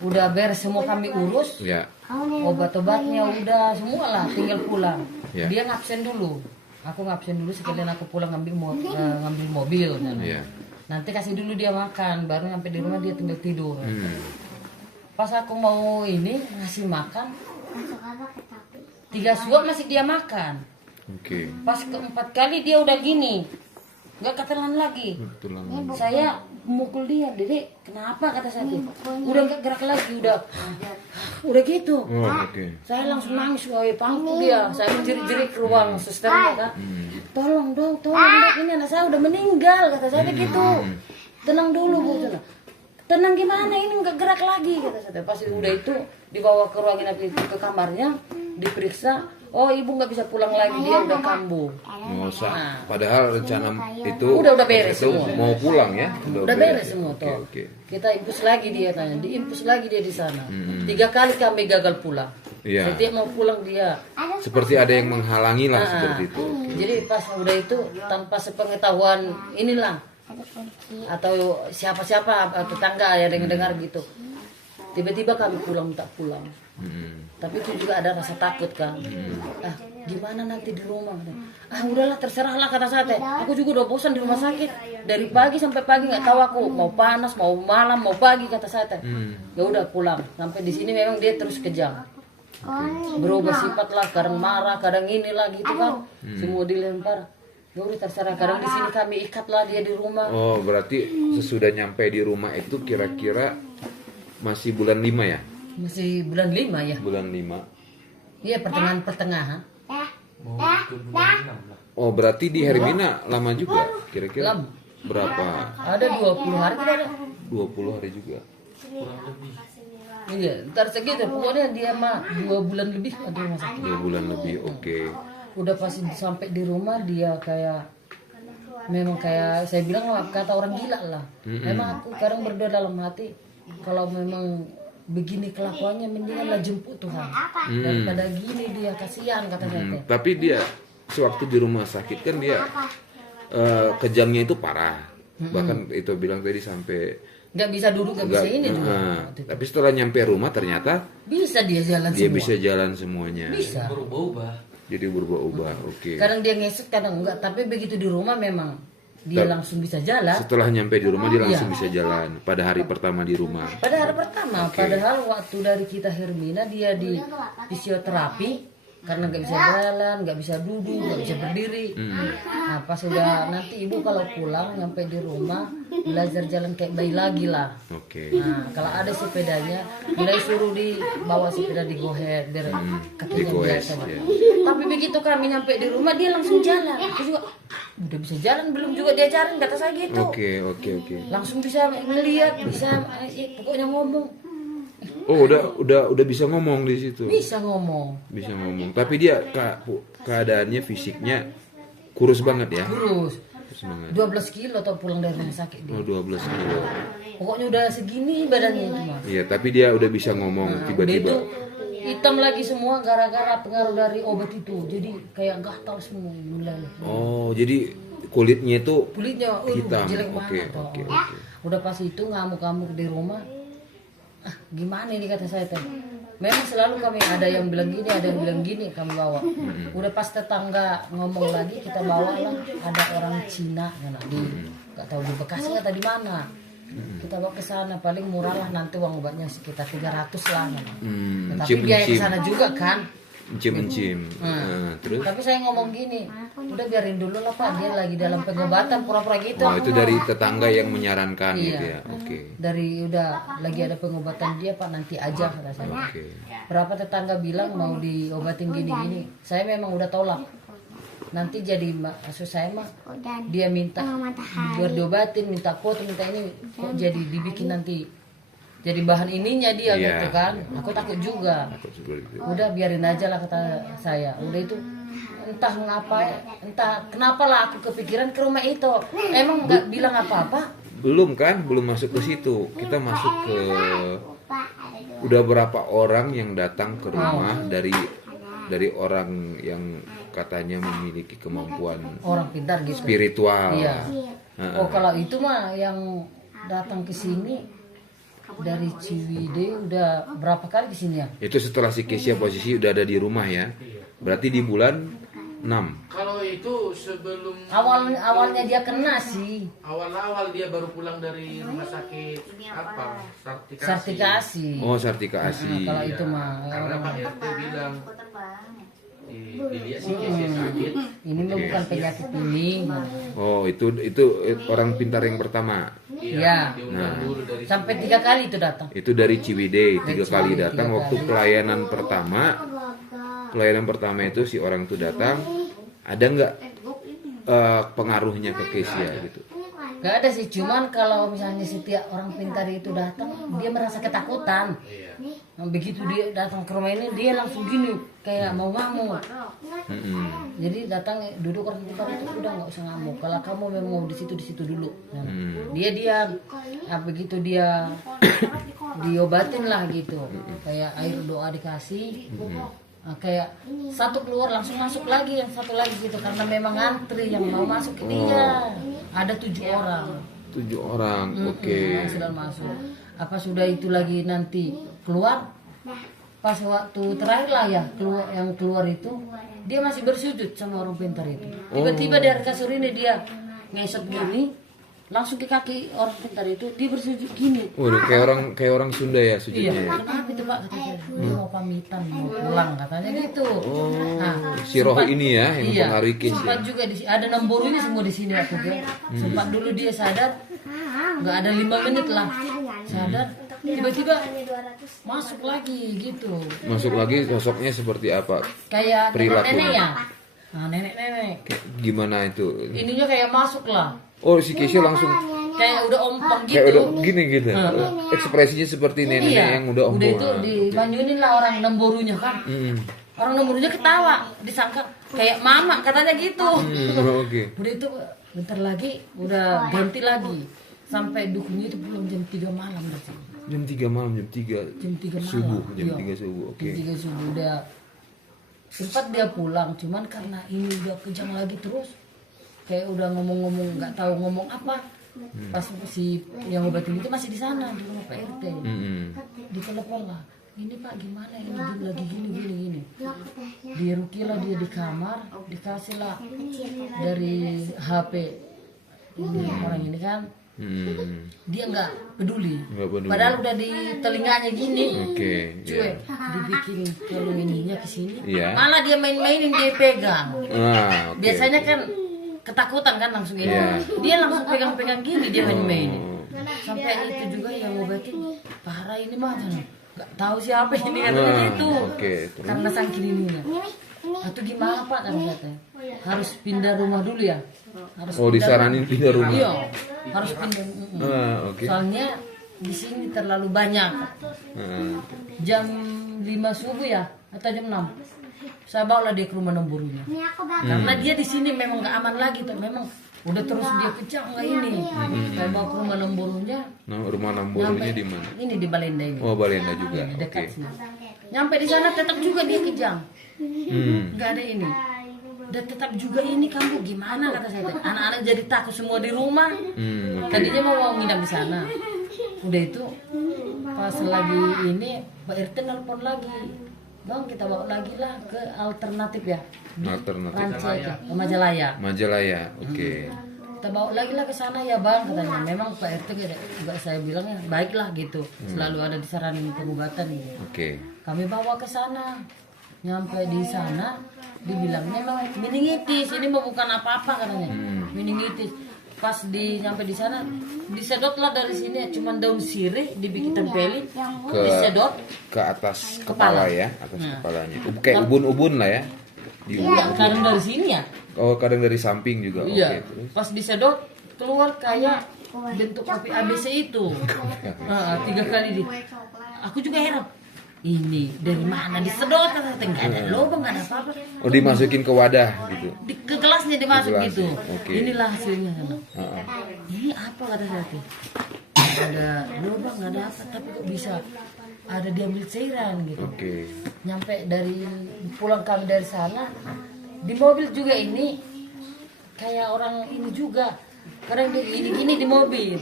udah beres semua kami urus, Ya. obat-obatnya udah semua lah, tinggal pulang. Ya. Dia ngabsen dulu, aku ngabsen dulu sekalian aku pulang ngambil mobil. Iya. Nanti kasih dulu dia makan, baru sampai di rumah dia tinggal tidur. Pas aku mau ini ngasih makan, 3 suap masih dia makan. Oke. Pas keempat kali dia udah gini, nggak ketelan lagi. Betulan. Saya mukul dia, Dede, kenapa kata saya tuh? Udah nggak gerak lagi, udah gitu. Oh, oke. Saya langsung nangis, woi pangku dia. Saya menjerit-jerit ke ruang susternya kan. Tolong dong, ini anak saya udah meninggal kata saya gitu. Tenang dulu Bu. Tenang gimana ini nggak gerak lagi kata saya. Pas udah itu dibawa ke ruang inap itu ke kamarnya, diperiksa. Oh ibu nggak bisa pulang lagi, dia udah kambuh. Padahal rencana itu Udah beres itu semua. mau pulang ya. Udah beres semua Oke, toh. oke. Kita impus lagi dia tanya, diimpus lagi dia di sana. 3 kali kami gagal pulang. Iya. Setiap mau pulang dia. Seperti ada yang menghalangi lah seperti itu. Jadi pas udah itu tanpa sepengetahuan inilah atau siapa-siapa tetangga ya dengar gitu. Tiba-tiba kami minta pulang. Tapi itu juga ada rasa takut kan. Gimana nanti di rumah? Udahlah terserahlah kata saya teh. Aku juga udah bosan di rumah sakit. Dari pagi sampai pagi nggak tahu aku mau panas, mau malam, mau pagi kata saya teh. Ya udah pulang. Sampai di sini memang dia terus kejam. Berubah sifat lah, kadang marah, kadang inilah gitu kan. Semua dilempar. Ya udah terserah. Kadang di sini kami ikatlah dia di rumah. Oh, berarti sesudah nyampe di rumah itu kira-kira masih bulan 5 ya? Masih bulan 5 ya? Bulan 5. Iya pertengahan. Mau ke bulan 6 lah. Oh, berarti di Hermina lama juga kira-kira? Lama. Berapa? Ada 20 hari tidak ada. 20 hari juga. Kurang lebih. Iya, ntar segitu. Pokoknya dia mah 2 bulan lebih ada rumah sakit. 2 bulan lebih, oke. Udah pasti sampai di rumah dia kayak memang kayak saya bilang lah, kata orang gila lah. Memang aku kadang berdoa dalam hati kalau memang begini kelakuannya mendinganlah jemput Tuhan daripada gini dia, kasihan kata saya teh. Tapi dia sewaktu di rumah sakit kan dia kejamnya itu parah. Bahkan itu bilang tadi sampai Nggak bisa duduk, nggak bisa ini juga. tapi setelah nyampe rumah ternyata Bisa dia jalan dia semua. bisa jalan semuanya. Bisa. Berubah-ubah. Jadi berubah-ubah. Oke. Kadang dia ngesek, kadang enggak. Tapi begitu di rumah memang dia langsung bisa jalan. Setelah nyampe di rumah dia langsung bisa jalan pada hari pertama di rumah. Pada hari pertama, padahal waktu dari kita Hermina dia di fisioterapi karena nggak bisa jalan, nggak bisa duduk, nggak bisa berdiri. Nah pas sudah nanti ibu kalau pulang nyampe di rumah belajar jalan kayak bayi lagi lah. Oke. Nah kalau ada sepedanya, mulai suruh dibawa sepeda digoher biar kakinya Digoes, biasa. ya. Tapi begitu kami nyampe di rumah dia langsung jalan. Aku juga udah bisa jalan belum juga diajarin kata saya gitu. Oke. Langsung bisa melihat, bisa pokoknya ngomong. Oh, udah bisa ngomong di situ. Bisa ngomong. Bisa ngomong. Tapi dia keadaannya fisiknya kurus banget ya. Kurus. Kurus banget. 12 kilo atau pulang dari rumah sakit dia. Oh, 12 kilo. Pokoknya udah segini badannya itu mah. Iya, tapi dia udah bisa ngomong Dia tiba-tiba. itu hitam lagi semua gara-gara pengaruh dari obat itu. Jadi kayak gatal semua mulai. Oh, jadi kulitnya itu Kulitnya hitam. jelek Oke. banget. Toh. Udah pas itu ngamuk-ngamuk di rumah. Gimana ini kata saya teh. Memang selalu kami ada yang bilang gini, ada yang bilang gini kami bawa. Udah pas tetangga ngomong lagi kita bawa lah ada orang Cina kan di nggak tahu di Bekasi atau di mana. Kita bawa ke sana paling murah lah nanti uang obatnya sekitar 300 lah. Tapi biaya ke sana juga kan. encim. Terus? Tapi saya ngomong gini, udah biarin dulu lah Pak, dia lagi dalam pengobatan pura-pura gitu. Oh, itu dari tetangga yang menyarankan gitu ya. Oke. Dari udah lagi ada pengobatan dia Pak, nanti aja kata saya. Oke. Berapa tetangga bilang mau diobatin gini-gini, saya memang udah tolak. Nanti jadi maksud saya mah dia minta biar diobatin, minta foto, minta ini, kok jadi dibikin nanti jadi bahan ininya dia gitu kan. Aku takut juga. Udah biarin aja lah kata saya. Udah itu entah kenapa lah aku kepikiran ke rumah itu. Emang nggak bilang apa-apa? Belum kan, belum masuk ke situ. Kita masuk ke udah berapa orang yang datang ke rumah dari orang yang katanya memiliki kemampuan Orang pintar gitu. spiritual. Iya. Oh kalau itu mah yang datang ke sini dari Ciwidey udah berapa kali ke sini ya? Itu setelah si Kesia posisi udah ada di rumah ya. Berarti di bulan 6. Kalau itu sebelum Awalnya dia kena sih. awal-awal dia baru pulang dari rumah sakit apa? Sartikasi. Oh, Sartika Asi. Kalau itu mah Karena Pak RT bilang Dilihat sih Casey sakit. Ini mah bukan penyakit ini. Oh, itu orang pintar yang pertama. Iya. Diundang dulu dari Sampai 3 kali itu datang. Itu dari Ciwidey 3 kali Ciwidey, datang 3 waktu kali. pelayanan pertama itu si orang tuh datang, ada nggak pengaruhnya ke Kesia gitu? Gak ada sih, cuman kalau misalnya setiap orang pintar itu datang, dia merasa ketakutan. Nah, begitu dia datang ke rumah ini, dia langsung gini, kayak mau ngamuk. Jadi datang duduk orang pintar itu udah nggak usah ngamuk. Kalau kamu memang mau di situ dulu. Nah, dia diam. Nah, begitu dia diobatin lah gitu, kayak air doa dikasih. Nah, kayak satu keluar langsung masuk lagi, yang satu lagi gitu, karena memang antri yang mau masuk ke dia. Ada 7 orang. 7 orang, oke. Yang sudah masuk. Apa sudah itu lagi nanti keluar? Pas waktu terakhir lah ya keluar itu, dia masih bersujud sama orang pintar itu. Tiba-tiba dari kasur ini dia ngesot gini, langsung ke kaki orang pintar itu, dia bersujud gini. Waduh, kayak orang Sunda ya sujudnya. Iya, Ya? kenapa itu Pak? Kata saya, dia mau pamitan, mau pulang katanya gitu. Nah, Si roh ini ya yang mempengaruhi Kesia. sempat juga ada nombornya semua di sini aku bilang. Sempat dulu dia sadar, nggak ada 5 menit lah, sadar. Tiba-tiba masuk lagi gitu. Masuk lagi sosoknya seperti apa? Kayak Perilakunya. nenek-nenek ya. Nah, nenek-nenek. Kayak gimana itu? Ininya kayak masuk lah. Oh, si Kesia langsung Kayak udah ompong gitu. kayak udah gini gitu. Ekspresinya seperti nenek yang udah Udah itu omongan. dibanyunin lah orang nemborunya kan. Orang nemborunya ketawa, disangka kayak mama katanya gitu. Oke. Udah itu bentar lagi udah ganti lagi. Sampai dukunnya itu belum jam 3 malam dah sih. Jam 3 malam, jam 3 Jam 3 malam. subuh, jam Iya. 3 subuh. Oke. Jam 3 subuh udah sempat dia pulang, cuman karena ini udah kejang lagi terus. Kayak udah ngomong-ngomong nggak tahu ngomong apa. Pas si yang obatin itu masih di sana di rumah Pak RT. Ditelepon lah. Ini Pak gimana ini lagi gini. Dirukilah dia di kamar, dikasih lah dari HP ini orang ini kan. Dia nggak peduli. Nggak peduli. Padahal udah di telinganya gini. Oke, Cuek, dibikin kalung ininya ke sini. Iya. Malah dia main-mainin, dia pegang. Ah, oke. Biasanya kan ketakutan kan langsung ini. Iya. Dia langsung pegang-pegang gini, dia main-mainin. Sampai itu juga yang ngobatin, parah ini mah nggak tahu siapa ini katanya gitu. Oke, terus? Karena saking ininya. Atau gimana Pak katanya? Harus pindah rumah dulu ya. Harus Oh, disaranin pindah rumah. Iya, harus pindah. Oke. Soalnya di sini terlalu banyak. Jam 5 subuh ya atau jam 6. Saya bawa dia ke rumah nemburunya. Karena dia di sini memang nggak aman lagi tuh, memang udah terus dia kejang nggak ini. Saya bawa ke rumah nemburunya. Nah, rumah namborunya di mana? Ini di Balenda ini. Oh, Balenda juga. Ini Oke. dekat sini. Nyampe di sana tetap juga dia kejang. Nggak ada ini. Dan tetap juga ini kamu gimana kata saya. Anak-anak jadi takut semua di rumah. Tadinya mau nginap di sana. Udah itu pas lagi ini Pak RT nelpon lagi. Bang kita bawa lagi lah ke alternatif ya. Di Alternatif. Rancai ke Majalaya. Majalaya. Oke. Kita bawa lagi lah ke sana ya bang katanya. Memang Pak RT juga saya bilang ya baiklah gitu. Selalu ada disaranin pengobatan gitu. Oke. Kami bawa ke sana. Nyampe di sana dibilang memang meningitis. Ini mah bukan apa-apa katanya. Meningitis. Pas nyampe di sana disedot lah dari sini cuman daun sirih dibikin tempelin disedot Ke atas kepala ya, atas kepalanya. Kayak Nah. ubun-ubun lah ya. Di iya kadang dari sini ya. Oh, kadang dari samping juga. Oke, Iya. terus. Pas disedot keluar kayak bentuk kopi ABC itu. 3 kali di. Aku juga heran. Ini dari mana disedot kata nggak ada lubang nggak ada apa-apa. Oh, dimasukin ke wadah gitu. Ke gelasnya dimasuk Ke gelasnya, gitu. oke. Inilah hasilnya kan. Ini apa kata saya tuh? Ada lubang nggak ada apa tapi kok bisa ada diambil cairan gitu. Oke. Nyampe dari pulang kami dari sana di mobil juga ini kayak orang ini juga kadang dia gini di mobil.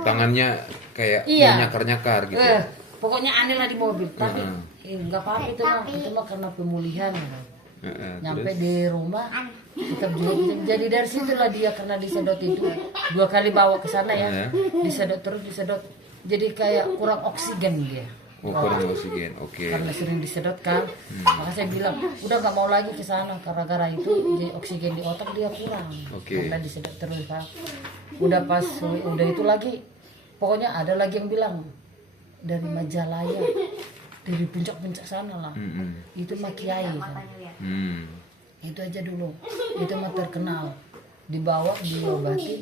Tangannya kayak Iya. nyakar-nyakar gitu. Pokoknya aneh lah di mobil tapi nggak apa-apa itu mah karena pemulihan. Nyampe Terus? di rumah tetap juga jadi dari situlah dia karena disedot itu 2 kali bawa ke sana ya disedot terus disedot jadi kayak kurang oksigen dia. Oh, kurang oksigen. Oke. Karena sering disedot kan. Maka saya bilang udah nggak mau lagi ke sana gara-gara itu di oksigen di otak dia kurang. Oke. Karena disedot terus kan. Udah pas udah itu lagi pokoknya ada lagi yang bilang dari Majalaya, dari puncak-puncak sana lah. Itu mah kiai kan. Itu aja dulu. Itu mah terkenal. Dibawa diobati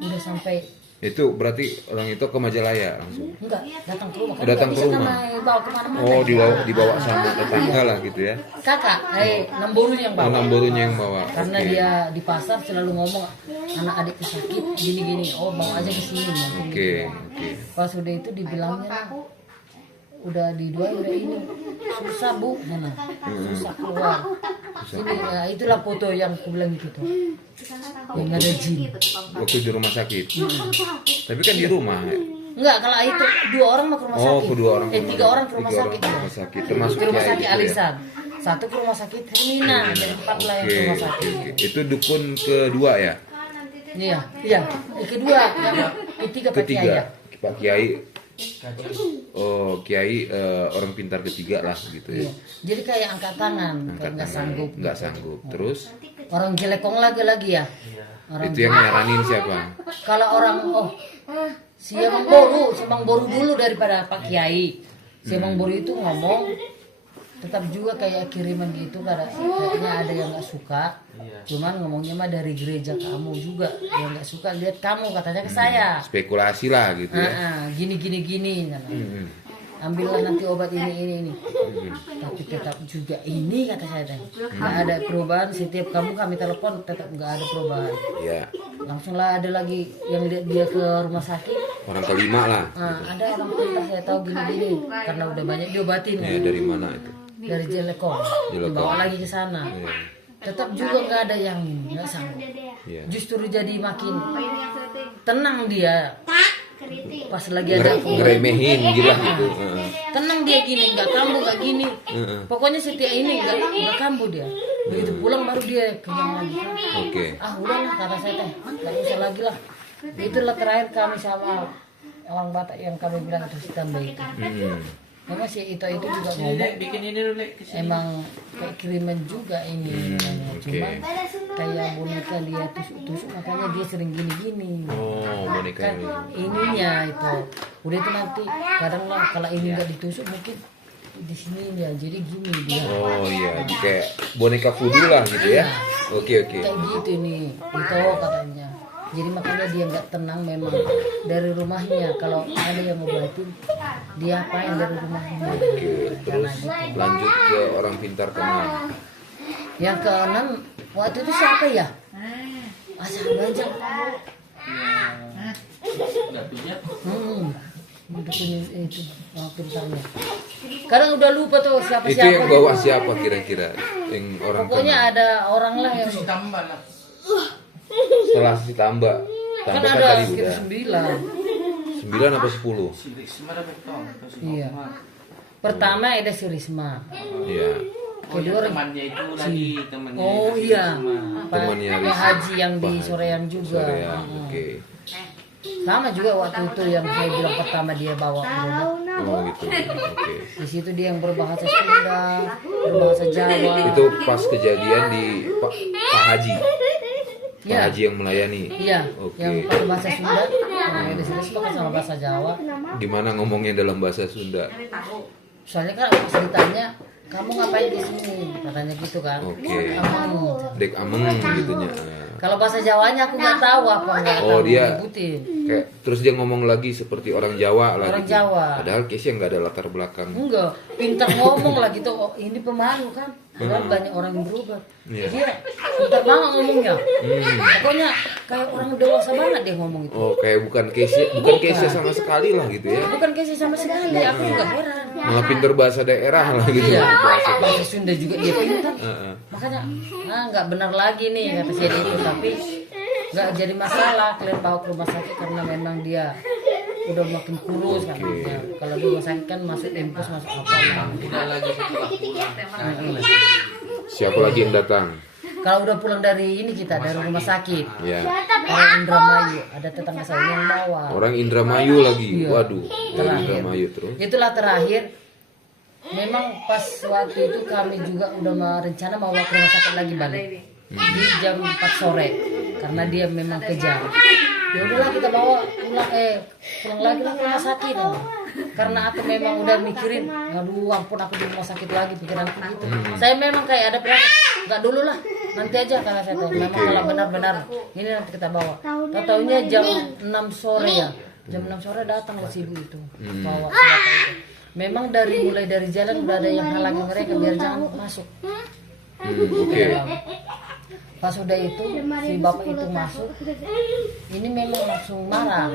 udah sampai. Itu berarti orang itu ke Majalaya langsung. Enggak, datang ke rumah. Oh, datang ke rumah. Bawa kemana-mana. Oh, dibawa sama tetangga lah gitu ya. Kakak, Namborunya yang bawa. Oh, Namborunya yang bawa. Karena Oke. dia di pasar selalu ngomong anak adikku sakit gini-gini. Oh, bawa aja ke sini. Oke. Pas udah itu dibilangnya udah diduain udah ini susah bu mana susah keluar sini ya, itulah foto yang aku bilang itu tuh yang ada jin Waktu di rumah sakit. Tapi kan di rumah. enggak kalau itu 2 orang mau ke rumah Oh, sakit kedua orang. 3 orang ke rumah sakit ke rumah sakit. Termasuk ke rumah kiai sakit gitu ya? Alisan 1 ke rumah sakit Hermina jadi 4 lah yang ke rumah sakit. Oke. Itu dukun kedua ya? Iya kedua yang ketiga Pak Kiai ya. Pak Kiai. Oh, Kiai orang pintar ketiga lah gitu ya. Iya. Jadi kayak angkat tangan kayak nggak sanggup Nggak sanggup. Terus orang jelekong lagi ya orang itu yang nyaranin siapa? kalau orang si Bang Boru dulu daripada Pak Kiai. Si Bang Boru itu ngomong tetap juga kayak kiriman gitu kayaknya ada yang nggak suka. Cuman ngomongnya mah dari gereja kamu juga yang nggak suka lihat kamu katanya ke saya. Spekulasi lah gitu ya. Gini ambillah nanti obat ini. Tapi tetap juga ini kata saya teh. Nggak ada perubahan setiap kami telepon tetap nggak ada perubahan. Ya. Langsunglah ada lagi yang lihat dia ke rumah sakit. Orang kelima lah. Ada orang pintar saya tahu gini karena udah banyak diobatin. Ya, dari mana itu? Dari Jelekong dibawa lagi ke sana. Tetap juga nggak ada yang nggak sanggup. Ya. Justru jadi makin tenang dia. Pas lagi ada Ngeremehin gila gitu. tenang dia gini nggak kambuh nggak gini pokoknya setiap ini nggak kambuh dia begitu pulang baru dia kenyang lagi Oke. udahlah kata saya teh nggak usah lagi lah itulah terakhir kami sama orang Batak yang kami bilang itu si Tambe itu memang si itu juga ngomong Bikin ini dulu, Lek, kesini. emang kayak kiriman juga ini cuma kayak boneka dia tusuk makanya dia sering gini-gini Oh, boneka kan ini. ininya itu udah itu nanti kadang lah kalau ini nggak ditusuk mungkin di sini ya jadi gini dia Oh iya, kayak boneka voodoo lah gitu ya. Oke. kayak gitu nih itu katanya jadi makanya dia nggak tenang memang dari rumahnya kalau ada yang ngobatin dia apain dari rumahnya Terus lanjut ke orang pintar keenam. yang keenam waktu itu siapa ya asal banyak Nggak punya. udah punya itu orang pintarnya kadang udah lupa tuh siapa Itu yang bawa siapa kira-kira? Yang orang pokoknya keenam. ada orang lah yang Itu tambah lah. Setelah si tambah kan kan ada tadi sekitar udah 9 9 apa 10? Si Risma dapat tong. Iya. Pertama ada si Risma. Iya. Oh, Kedua yang temannya itu lagi temannya. Oh si iya. Risma. Temannya Pak Risma. Haji yang di Pak Soreang juga. Soreang, oke. Sama juga waktu itu yang saya bilang pertama dia bawa ke rumah. Oh gitu. Oke. Di situ dia yang berbahasa Sunda, berbahasa Jawa. Itu pas kejadian di Pak Haji. Pak Iya. Haji yang melayani. Iya, Oke. yang pakai bahasa Sunda. Yang di sini pakai sama bahasa Jawa. Gimana ngomongnya dalam bahasa Sunda? Soalnya kan pas ditanya, kamu ngapain di sini? Katanya gitu kan. Oke. Kamu. Dek ameng gitunya. Kalau bahasa Jawanya aku nggak tahu apa nggak Oh, tahu dia- nyebutin. Kayak terus dia ngomong lagi seperti orang Jawa lah Orang gitu. Jawa. Padahal Keisha nggak ada latar belakang. Enggak, pintar ngomong lah gitu. Oh, ini pemalu kan. Kan banyak orang yang berubah. Iya. Dia pintar banget ngomongnya. Pokoknya kayak orang dewasa banget dia ngomong itu. Oh, kayak bukan Keisha sama sekali lah gitu ya. Bukan kasih sama sekali, aku juga heran. Malah pinter bahasa daerah lah gitu. Iya, Bahasa. bahasa Sunda juga dia pintar. Heeh. Makanya, nggak benar lagi nih kata saya itu. Tapi nggak jadi masalah kalian bawa ke rumah sakit karena memang dia udah makin kurus kan. Ya, kalau di rumah sakit kan masuk tempus masuk apa. Tidak lagi setelah pulang. Siapa lagi yang datang? Kalau udah pulang dari ini kita dari rumah sakit, Ya. orang Indramayu, ada tetangga saya yang bawa. Orang Indramayu lagi. Iya. Waduh. Dari Terakhir. Indramayu terus. Itulah terakhir. Memang pas waktu itu kami juga udah rencana mau ke rumah sakit lagi balik di jam 4 sore karena dia memang kejar. Ya udahlah kita bawa pulang lagi lah ke rumah sakit. Karena aku memang udah mikirin, aduh ampun aku di rumah sakit lagi pikiranku gitu. Saya memang kayak ada perasaan, nggak dulu lah, nanti aja karena saya tahu memang kalau benar-benar ini nanti kita bawa. Tahu-taunya jam 6 sore ya, jam 6 sore datang lah si ibu itu bawa bapak itu. Memang mulai dari jalan udah ada yang halangi mereka biar jangan masuk. Oke. Pas udah itu si bapak itu masuk, ini memang langsung marah.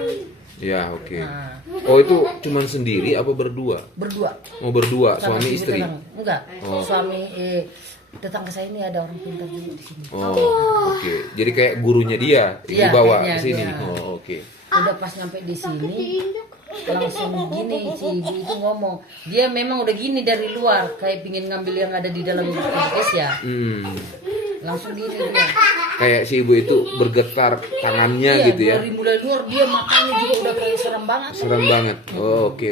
Ya, oke. Nah, Oh, itu cuman sendiri apa berdua? berdua. Oh, berdua, Sama suami ibu istri. tetangga. Enggak, Oh. suami tetangga saya ini ada orang pintar juga di sini. Oh, oke. Jadi kayak gurunya dia Iya, dibawa kayaknya, ke sini. iya. Oh, oke. Udah pas nyampe di sini langsung gini si ibu itu ngomong, dia memang udah gini dari luar kayak pingin ngambil yang ada di dalam kulkas ya. Langsung gini dia. Kayak si ibu itu bergetar tangannya Iya, gitu ya. dari mulai luar dia matanya juga udah kayak serem banget. Serem banget. Oh, oke.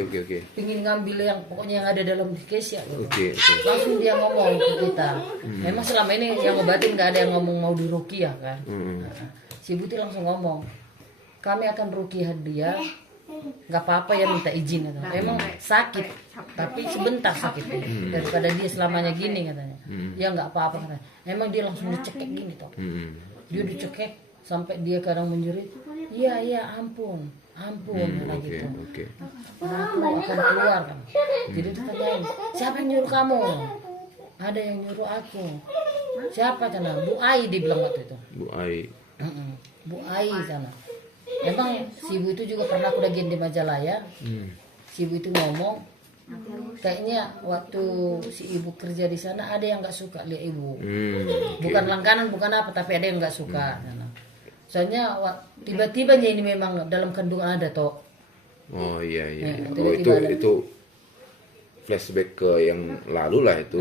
Pingin ngambil yang pokoknya yang ada dalam kulkas ya. Oke. Langsung dia ngomong ke kita. Memang selama ini yang ngobatin nggak ada yang ngomong mau diruqyah kan. Si ibu itu langsung ngomong, kami akan ruqyah dia, nggak apa-apa ya minta izin katanya. Memang sakit, tapi sebentar sakitnya daripada dia selamanya gini katanya. Ya nggak apa-apa katanya. Memang dia langsung dicekek gini toh. Dia dicekek sampai dia kadang menjerit, iya ampun kata gitu. Oke. Aku akan keluar kan. Jadi ditanyain, siapa yang nyuruh kamu? Ada yang nyuruh aku. Siapa sana? Bu Ai dibilang waktu itu. Bu Ai. Bu Ai sana. Memang si ibu itu juga pernah aku lagi di Majalaya. Si ibu itu ngomong, kayaknya waktu si ibu kerja di sana ada yang nggak suka lihat ibu. Bukan langganan, bukan apa, tapi ada yang nggak suka. Soalnya tiba-tiba ini memang dalam kandungan ada toh. Oh iya. Ya, Oh tiba-tiba ada. itu flashback ke yang lalu lah itu.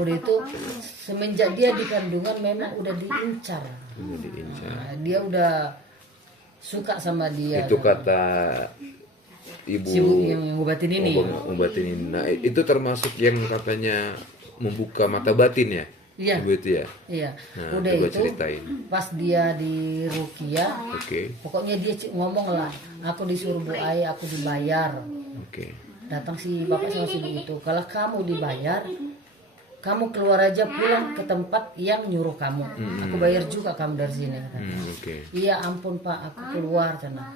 Udah itu semenjak dia di kandungan memang udah diincar. Udah diincar. Nah, dia udah suka sama dia. Itu kata ibu si ibu yang ngobatin ini. Ngobatin ini. Nah, itu termasuk yang katanya membuka mata batin ya? Iya. Ibu itu ya? Iya. Nah, Udah coba itu ceritain. pas dia di ruqyah, Oke. pokoknya dia ngomong lah, aku disuruh Bu Ai, aku dibayar. Oke. Datang si bapak sama si ibu itu, kalau kamu dibayar, kamu keluar aja pulang ke tempat yang nyuruh kamu. Aku bayar juga kamu dari sini. Oke. Iya ampun Pak, aku keluar sana.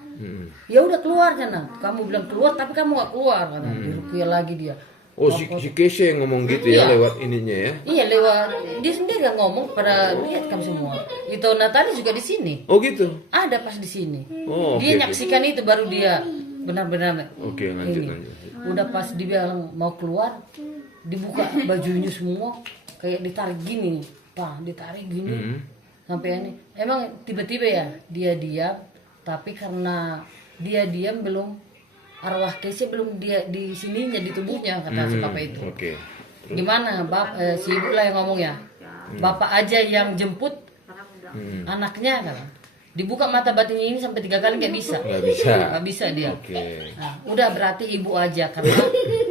Ya udah keluar sana. Kamu bilang keluar, tapi kamu gak keluar karena diruqyah lagi dia. Oh, si Kesha yang ngomong gitu ya Iya. lewat ininya ya? Iya lewat dia sendiri yang ngomong pada lihat kami semua. Itu Natali juga di sini. Oh gitu. Ada pas di sini. Oh, Dia oke. nyaksikan itu baru dia benar-benar. Oke, lanjut. Udah pas dia mau keluar, dibuka bajunya semua kayak ditarik gini, Pak, ditarik gini. Sampai ini. Emang tiba-tiba ya dia diam, tapi karena dia diam belum arwah Kesha belum dia di sininya di tubuhnya kata si bapak itu. Oke. Gimana si ibu lah yang ngomong ya, bapak aja yang jemput anaknya kan, dibuka mata batinnya ini sampai 3 kali nggak bisa. Nggak bisa dia. Oke. Nah, udah berarti ibu aja karena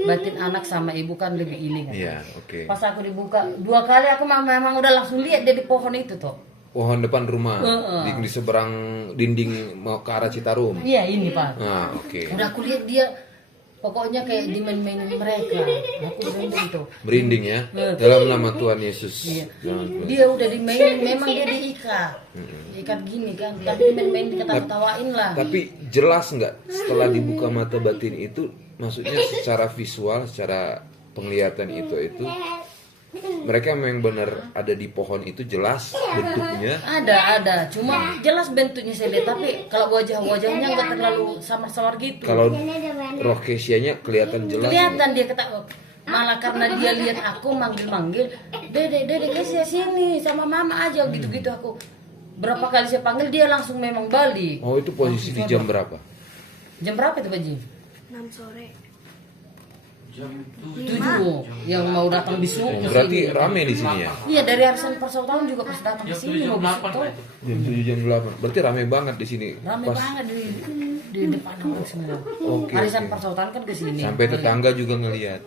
batin anak sama ibu kan lebih ini kan. Iya, oke. Pas aku dibuka 2 kali aku memang udah langsung lihat dia di pohon itu tuh. Pohon depan rumah di seberang dinding mau ke arah Citarum. Iya ini Pak. Ah, oke. Udah aku lihat dia pokoknya kayak dimain-mainin mereka. Aku merinding tuh. Merinding ya. Dalam nama Tuhan Yesus. Iya. Jangan. Dia udah dimainin, memang dia diikat. Ikat gini kan, tapi main-main diketawain lah. Tapi jelas nggak setelah dibuka mata batin itu, maksudnya secara visual, secara penglihatan itu mereka memang benar ada di pohon itu, jelas bentuknya. Ada, cuma jelas bentuknya saya lihat, tapi kalau wajahnya nggak terlalu samar-samar gitu. Kalau roh Kesha-nya kelihatan jelas. Kelihatan dia ketawa. Malah karena dia lihat aku manggil-manggil, Dede Kesha sini sama mama aja gitu-gitu aku. Berapa kali saya panggil dia langsung memang balik. Oh, itu posisi di jam berapa? Jam berapa itu Pak Ji? 6 sore. Jam 7 yang mau datang bisu. Berarti rame di sini ya. Iya, dari arisan persau tahun juga pas datang ke Jam sini 7 mau jam bisu 8 tuh. lah itu. Jam 7 jam 8. Berarti rame banget di sini. Rame Pas banget di depan orang semua. Oke, Arisan oke. persau tahun kan ke sini. sampai tetangga juga ngelihat.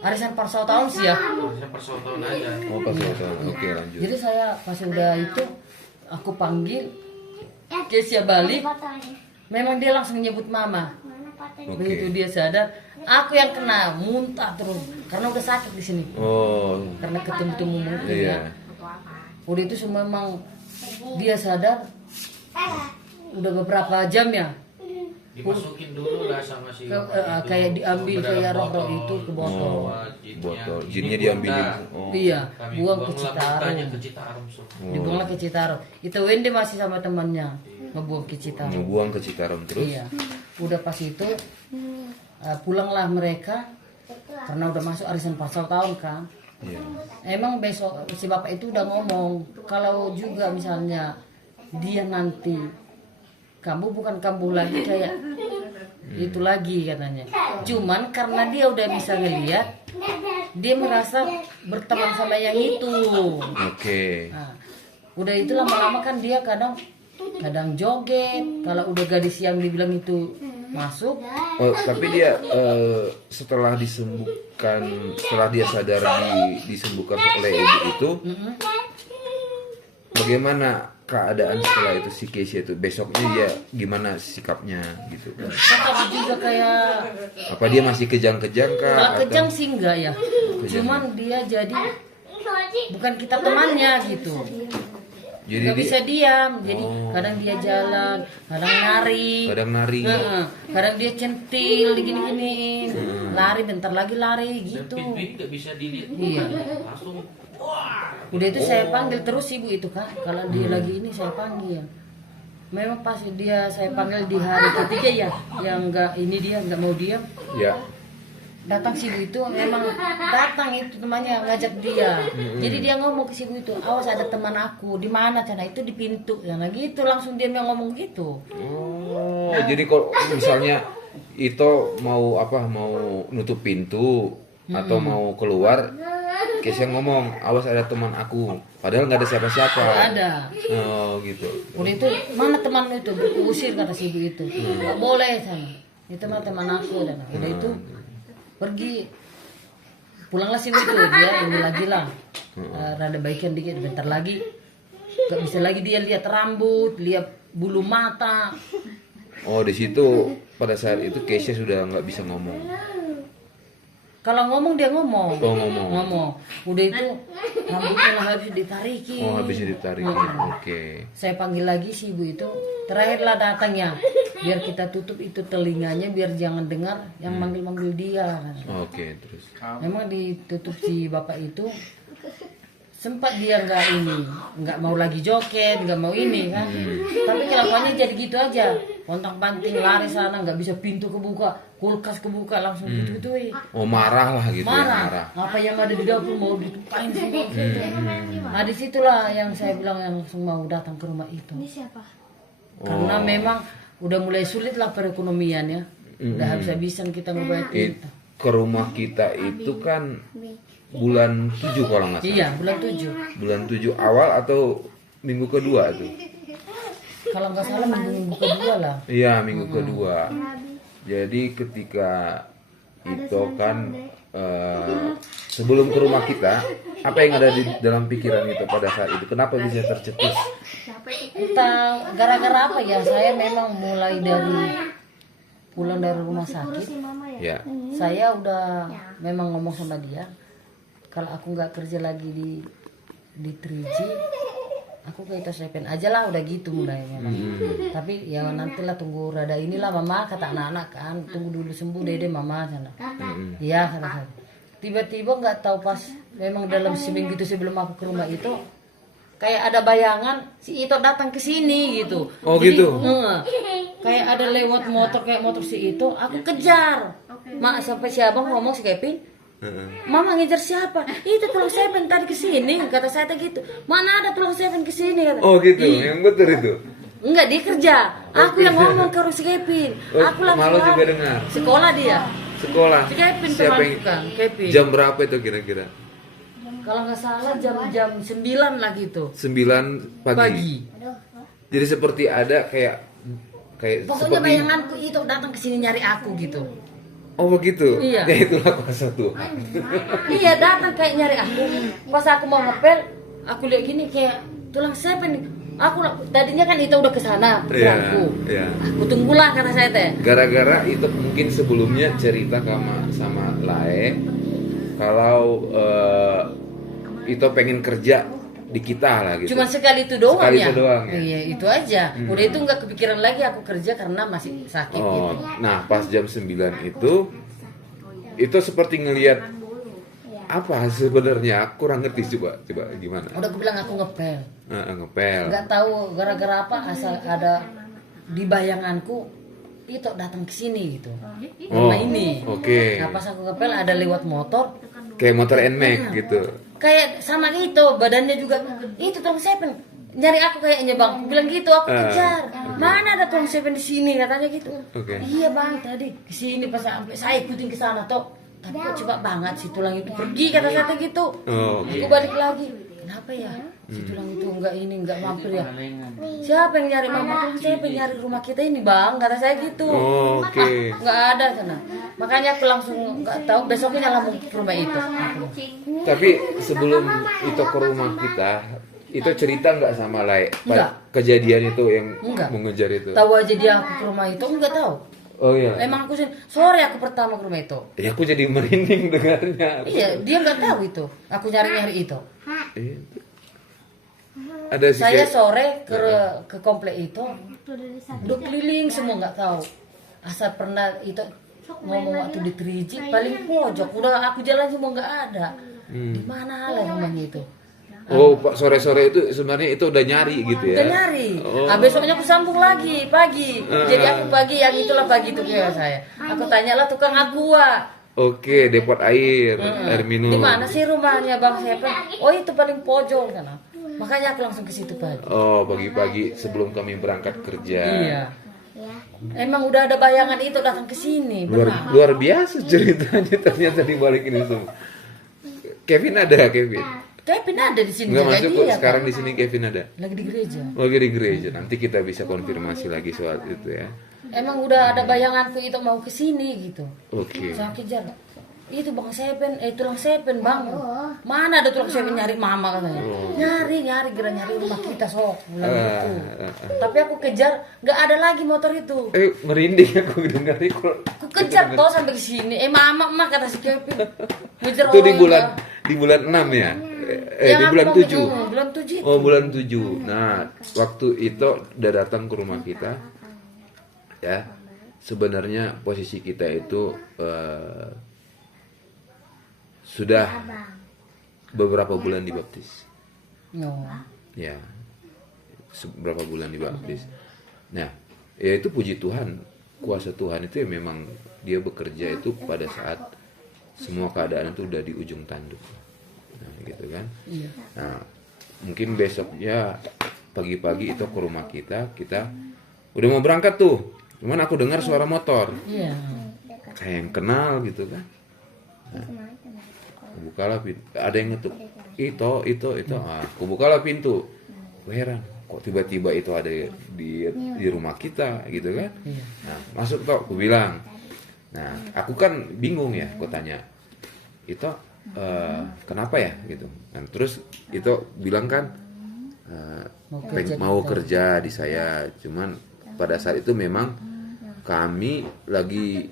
Arisan persau tahun sih ya. Harusnya persoalan aja. Oh, pas tahun. Oke, lanjut. Jadi saya pas udah itu aku panggil Kesia balik, memang dia langsung nyebut mama. Oke. Begitu dia sadar, aku yang kena muntah terus karena udah sakit di sini. Oh, Karena ketemu-temu mungkin iya. ya. Udah itu semua memang dia sadar udah beberapa jam ya. Dimasukin dulu lah sama si bapak itu. Kayak diambil Ke dalam kayak roh-roh botol. itu ke botol. Oh, Jinnya. botol. Ini Jinnya bunda. diambilin. Oh. Iya, Kami buang ke buanglah Citarum. bundanya ke Citarum. So. Dibuanglah ke Citarum. Itu Wendy masih sama temannya ngebuang ke Citarum. Ngebuang ke Citarum terus. Iya. Udah pas itu pulanglah mereka karena udah masuk arisan pasal tahun kan. Iya. Emang besok si bapak itu udah ngomong kalau juga misalnya dia nanti kambuh bukan kambuh lagi kayak itu lagi katanya. Cuman karena dia udah bisa ngeliat, dia merasa berteman sama yang itu. Oke. Nah, udah itu lama-lama kan dia kadang joget. Kalau udah gadis yang dibilang itu masuk, Oh, tapi dia setelah disembuhkan, setelah dia sadar disembuhkan oleh ibu itu, bagaimana keadaan setelah itu si Kesia itu? Besoknya dia gimana sikapnya gitu? tetap juga kayak Apa dia masih kejang-kejang kah? kalau Atau- kejang sih enggak ya. Cuman dia jadi bukan kita temannya gitu. Jadi Nggak dia bisa diam, jadi Oh. kadang dia jalan, kadang nari, kadang nari. Heeh, kadang dia centil, digini-giniin, lari bentar lagi lari Dan gitu. Pin nggak bisa dilihat. Iya. Langsung wah. Udah itu saya panggil terus ibu itu kan, kalau dia lagi ini saya panggil. Memang pas dia saya panggil di hari ketiga ya, yang enggak ini dia nggak mau diam. Ya. Datang si ibu itu memang datang itu temannya ngajak dia. Jadi dia ngomong ke si ibu itu, awas ada teman aku di mana sana itu di pintu. Nah gitu langsung dia yang ngomong gitu. Oh, jadi kalau misalnya itu mau apa? Mau nutup pintu atau mau keluar, Kesia ngomong, awas ada teman aku. Padahal nggak ada siapa-siapa. Ada. Oh, gitu. Udah itu mana temanmu itu berusir kata si ibu itu. Nggak boleh sana. Itu mah teman aku dan udah itu pergi. Pulanglah si ibu itu dia yang lagi lah. Rada baikan dikit bentar lagi. Gak bisa lagi dia lihat rambut, lihat bulu mata. Oh, di situ pada saat itu Kesia sudah nggak bisa ngomong. Kalau ngomong dia ngomong. Oh, ngomong. Udah itu rambutnya lah habis ditarikin. Oh, habisnya ditarikin. Oke. Saya panggil lagi si ibu itu. Terakhirlah datangnya. Biar kita tutup itu telinganya biar jangan dengar yang manggil-manggil dia. Oke, terus. Memang ditutup si bapak itu. Sempat dia nggak mau lagi joget, nggak mau ini kan. Tapi kelakuannya jadi gitu aja. Pontang-panting lari sana, nggak bisa pintu kebuka, kulkas kebuka langsung gitu. Oh, marah lah gitu ya, Marah. marah. Apa yang ada di dapur mau ditumpahin semua gitu. Nah disitulah yang saya bilang yang langsung mau datang ke rumah itu. Karena memang udah mulai sulit lah perekonomian ya. Udah habis-habisan kita ngebayar kita. Ke rumah kita itu kan bulan 7 kalau nggak salah. Iya bulan 7. Bulan 7 awal atau minggu kedua tuh? Kalau nggak salah minggu kedua lah. Iya, minggu kedua. Jadi ketika itu kan sebelum ke rumah kita, apa yang ada di dalam pikiran itu pada saat itu? Kenapa bisa tercetus? Entah gara-gara apa ya, saya memang mulai dari pulang dari rumah sakit, Ya. saya udah memang ngomong sama dia, kalau aku nggak kerja lagi di 3G, aku ke Itosepen aja lah, udah gitu mulai memang. Tapi ya nantilah tunggu rada inilah mama, kata anak-anak kan, tunggu dulu sembuh dede mama sana. Iya kata saya. Tiba-tiba nggak tahu pas memang dalam seminggu itu sebelum aku ke rumah itu kayak ada bayangan si Ito datang ke sini gitu. Oh, Jadi, gitu? Kayak ada lewat motor kayak motor si Ito, aku kejar. Mak sampai si abang ngomong si Kevin, Mama ngejar siapa? Itu tulang seven tadi kesini, kata saya tadi gitu. Mana ada tulang seven kesini kata. Oh gitu, yang betul itu. Enggak dia kerja. Aku yang ngomong ke si Kevin. Oh, Aku langsung malu juga lari. dengar. Sekolah dia. Sekolah. Si Kevin Siapa teman yang kan, Kevin. jam berapa itu kira-kira? Kalau nggak salah jam 9 lah gitu. 9 pagi. Pagi. Jadi seperti ada kayak Pokoknya seperti bayanganku itu datang ke sini nyari aku gitu. oh begitu. Iya. Ya itulah kuasa Tuhan. Iya datang kayak nyari aku. Pas aku mau ngepel, aku lihat gini kayak tulang seven. Aku tadinya kan itu udah ke sana tulangku. Iya. Aku tunggulah kata saya teh. Gara-gara itu mungkin sebelumnya cerita sama Lae kalau itu pengen kerja di kita lah gitu. Cuma sekali itu doang Sekali ya. itu doang ya? Iya, itu aja. Udah itu nggak kepikiran lagi aku kerja karena masih sakit Oh, gitu. nah pas jam 9 itu seperti ngelihat apa sebenarnya aku kurang ngerti coba gimana? Udah aku bilang aku ngepel. Ngepel. Nggak tahu gara-gara apa asal ada di bayanganku itu datang ke sini gitu. Oh, Rumah ini. oke. Nah pas aku ngepel ada lewat motor. Kayak motor NMAX gitu. Kayak sama itu badannya juga itu tukang seven nyari aku kayaknya bang. Aku bilang gitu aku kejar. Mana ada tukang seven di sini katanya gitu. Oke. Iya bang tadi ke sini pas sampai saya ikutin ke sana toh. Tapi kok coba banget si tulang itu pergi kata saya gitu. Oh, oke. Aku balik lagi. Kenapa ya? Si tulang itu enggak mampir ya. Siapa yang nyari mama? Siapa yang nyari rumah kita ini bang? Kata saya gitu. Oh, oke. Nggak ada sana. Makanya aku langsung nggak tahu besoknya langsung ke rumah itu. Tapi sebelum itu ke rumah kita, itu cerita nggak sama Lai? Nggak. Kejadian itu yang Nggak. mengejar itu. Tahu aja dia aku ke rumah itu nggak tahu. Oh iya. Emang aku sore aku pertama ke rumah itu. Ya aku jadi merinding dengarnya. Iya dia nggak tahu itu. Aku nyari itu. Iya. Ada sih Saya kayak- sore ke komplek itu udah keliling semua nggak tahu. Asal pernah itu ngomong waktu di 3G paling pojok. Udah aku jalan semua nggak ada. Di mana lah rumahnya itu? Oh, Pak, sore-sore itu sebenarnya itu udah nyari gitu ya. Udah nyari. Oh. Besoknya aku sambung lagi pagi. Jadi aku pagi yang itulah pagi itu kayak saya. Aku tanyalah tukang aqua. Oke, depot air, air minum. Di mana sih rumahnya Bang Sepen? Oh itu paling pojok sana. Makanya aku langsung ke situ pagi. Oh, pagi-pagi sebelum kami berangkat kerja. Iya. Emang udah ada bayangan itu datang ke sini. Benar. Luar biasa ceritanya ternyata di balik ini semua. Kevin ada, Kevin. Kevin ada di sini. Enggak jaga masuk dia, kok sekarang Pak. di sini Kevin ada. Lagi di gereja. Lagi di gereja. Nanti kita bisa konfirmasi lagi soal itu ya. Emang udah ada bayanganku itu mau ke sini gitu. Oke. Saya kejar. Itu Bang Sepen, tulang Sepen Bang. Mana ada tulang Sepen nyari mama katanya. Nyari nyari rumah kita sok. Bilang gitu. Tapi aku kejar, nggak ada lagi motor itu. Merinding aku dengar itu. Aku kejar toh sampai ke sini. Mama kata si Kevin. Ngejar Itu di orang, bulan 6 ya? Yang Di aku bulan mau 7. gitu, bulan 7 itu. Oh, bulan 7. Nah, waktu itu udah datang ke rumah kita. Ya. Sebenarnya posisi kita itu sudah beberapa bulan dibaptis. Oh. Ya. Beberapa bulan dibaptis. Nah, ya itu puji Tuhan. Kuasa Tuhan itu ya memang dia bekerja itu pada saat semua keadaan itu udah di ujung tanduk. Nah, gitu kan. Iya. Nah, mungkin besoknya pagi-pagi itu ke rumah kita udah mau berangkat tuh. Cuman aku dengar suara motor. Iya. Kayak yang kenal gitu kan. Nah, aku bukalah pintu. Ada yang ngetuk. Itu. Aku bukalah pintu. Aku heran. Kok tiba-tiba itu ada di rumah kita gitu kan. Iya. Nah, masuk toh, aku bilang. Nah, aku kan bingung ya, aku tanya. Itu kenapa ya gitu. Nah, terus itu bilang kan mau kerja di saya. Cuman pada saat itu memang kami lagi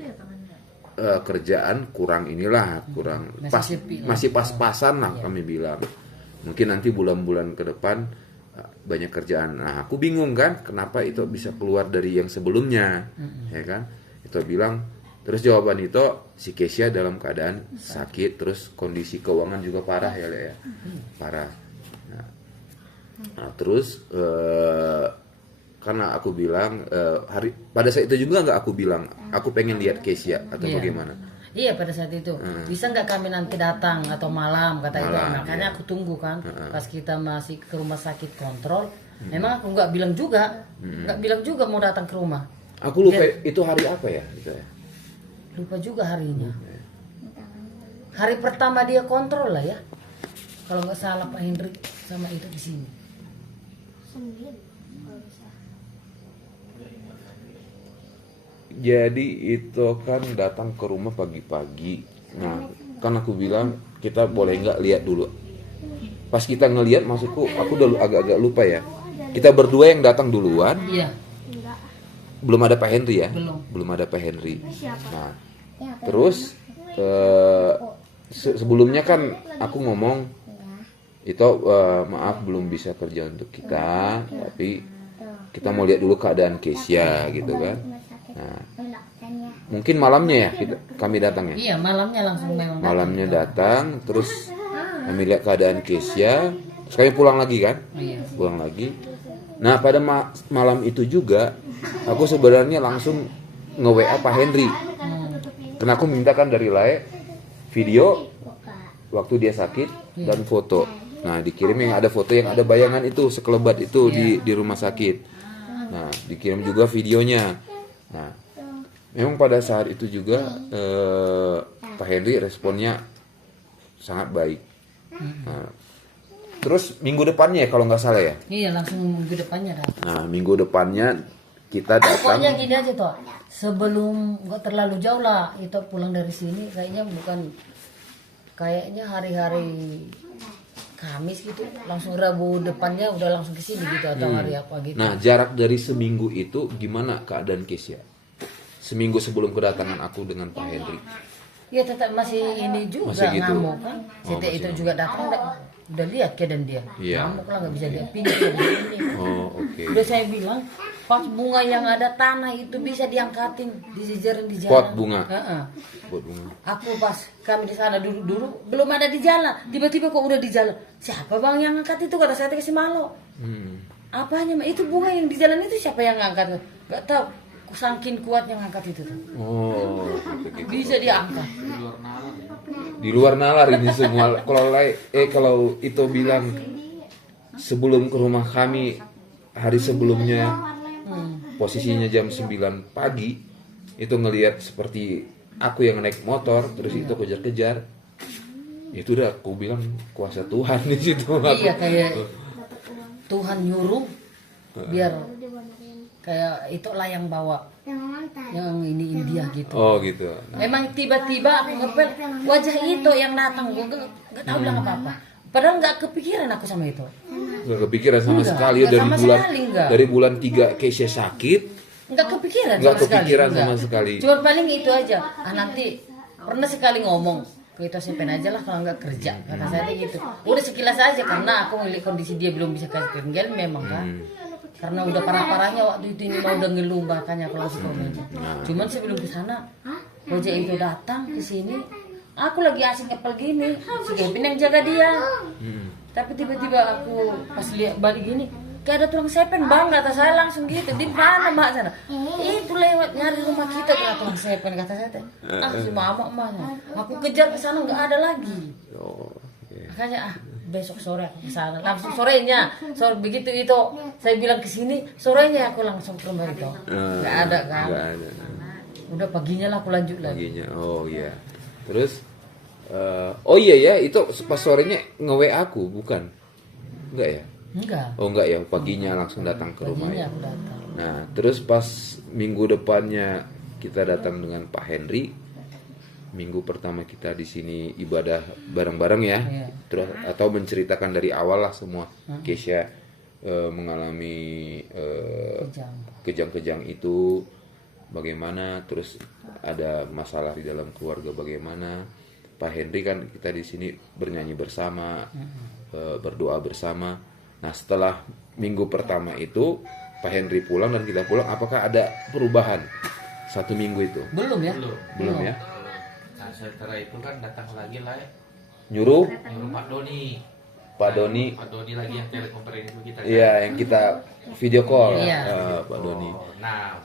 kerjaan kurang masih pas-pasan lah kami bilang. Mungkin nanti bulan-bulan ke depan banyak kerjaan. Nah, aku bingung kan kenapa itu bisa keluar dari yang sebelumnya, ya kan? Itu bilang, terus jawaban itu si Kesia dalam keadaan sakit, terus kondisi keuangan juga parah ya, Le, ya. Parah. Nah, terus karena aku bilang pada saat itu juga nggak aku bilang aku pengen lihat Kesia atau Iya. bagaimana. Iya pada saat itu bisa nggak kami nanti datang atau malam kata itu Malam, makanya iya. aku tunggu kan pas kita masih ke rumah sakit kontrol memang aku nggak bilang juga mau datang ke rumah. Aku lupa itu hari apa ya gitu ya. lupa juga harinya. Hari pertama dia kontrol lah ya. Kalau nggak salah Pak Hendrik sama itu di sini. Jadi itu kan datang ke rumah pagi-pagi. Nah, kan aku bilang kita boleh nggak lihat dulu. Pas kita ngelihat, maksudku aku udah agak-agak lupa ya. Kita berdua yang datang duluan. Iya. Belum ada Pak Henry ya? Belum. Ada Pak Henry. Nah, terus sebelumnya kan aku ngomong itu maaf belum bisa kerja untuk kita, tapi kita mau lihat dulu keadaan Kesia gitu kan. Nah, mungkin malamnya ya kami datang ya. Iya, malamnya langsung memang. Malamnya datang, terus kami lihat keadaan Kesia, terus kami pulang lagi kan? Iya. Pulang lagi. Nah, pada malam itu juga aku sebenarnya langsung nge-WA Pak Henry. Karena aku minta kan dari Lae video waktu dia sakit dan foto. Nah, dikirim yang ada foto yang ada bayangan itu sekelebat itu di rumah sakit. Nah, dikirim juga videonya. Nah, memang pada saat itu juga Pak Henry responnya sangat baik. Nah, terus minggu depannya ya kalau nggak salah ya. Iya, langsung minggu depannya dah. Nah, minggu depannya kita datang. Pokoknya gini aja toh. Sebelum nggak terlalu jauh lah itu pulang dari sini kayaknya hari-hari Kamis gitu, langsung Rabu depannya udah langsung ke sini gitu atau hari apa gitu. Nah, jarak dari seminggu itu gimana keadaan Kesia? Seminggu sebelum kedatangan aku dengan Pak Henry. Ya tetap masih ini juga Masih gitu. ngamuk kan. Sete itu juga datang udah lihat keadaan dia. Iya. Ngamuk lah nggak bisa lihat pinggir ini. Oh, oke. Udah saya bilang pot bunga yang ada tanah itu bisa diangkatin, dijejerin di jalan. Pot bunga. Heeh. Pot bunga. Aku pas kami di sana dulu belum ada di jalan, tiba-tiba kok udah di jalan. Siapa bang yang angkat itu, kata saya kasih malo. Apanya itu bunga yang di jalan itu siapa yang ngangkat? Gak tahu. Saking kuatnya ngangkat itu tuh. Oh, Bisa diangkat. di luar nalar ini semua. Kalau itu bilang sebelum ke rumah kami hari sebelumnya posisinya jam 9 pagi itu ngelihat seperti aku yang naik motor terus itu kejar-kejar. Itu udah aku bilang kuasa Tuhan di situ. Iya, kayak Tuhan nyuruh biar kayak itulah yang bawa yang ini India gitu. Oh gitu. Nah, Memang tiba-tiba aku ngepel wajah itu yang datang, gue nggak tahu bilang apa-apa. Padahal nggak kepikiran aku sama itu. nggak kepikiran sama Enggak, sekali enggak dari sama bulan sekali, enggak. dari bulan 3 Kesia sakit. Nggak kepikiran. Nggak sama sekali, kepikiran enggak. sama sekali. Cuma paling itu aja. Nanti pernah sekali ngomong kita simpen aja lah kalau nggak kerja, kata saya gitu. Udah sekilas aja karena aku ngeliat kondisi dia belum bisa kasih tinggal memang kan. Karena udah parah-parahnya waktu itu ini mau udah ngeluh makanya aku langsung komen. Cuman sebelum ke sana, Roja itu datang ke sini, aku lagi asing ngepel gini, si Kevin yang jaga dia. Tapi tiba-tiba aku pas lihat balik gini, kayak ada tulang sepen bang, kata saya langsung gitu. Di mana mbak sana? Itu lewat nyari rumah kita kata tulang sepen, kata saya teh. Si mama emaknya, aku kejar ke sana nggak ada lagi. Oh, oke. Makanya besok sore aku ke sana. Langsung sorenya, sore begitu itu saya bilang ke sini, sorenya aku langsung ke rumah itu. Nggak ada kan? Nggak ada. Udah paginya lah aku lanjut lagi. Paginya. Oh iya. Terus oh iya ya, itu pas sorenya nge-WA aku, bukan? Enggak ya? Enggak. Oh enggak ya, paginya langsung datang ke rumah Paginya ya. aku datang. Nah, terus pas minggu depannya kita datang dengan Pak Henry. Minggu pertama kita di sini ibadah bareng-bareng ya. Iya. Terus atau menceritakan dari awal lah semua. Kesia mengalami kejang-kejang itu bagaimana, terus ada masalah di dalam keluarga bagaimana. Pak Henry kan kita di sini bernyanyi bersama, berdoa bersama. Nah, setelah minggu pertama itu Pak Henry pulang dan kita pulang, apakah ada perubahan 1 minggu itu? Belum ya? Belum ya? Nah, setelah itu kan datang lagi lah Nyuruh Pak Doni. Pak Doni. Pak Doni lagi yang telekonferensi itu kita. Iya, yang kita video call. Iya. Pak Doni. Nah,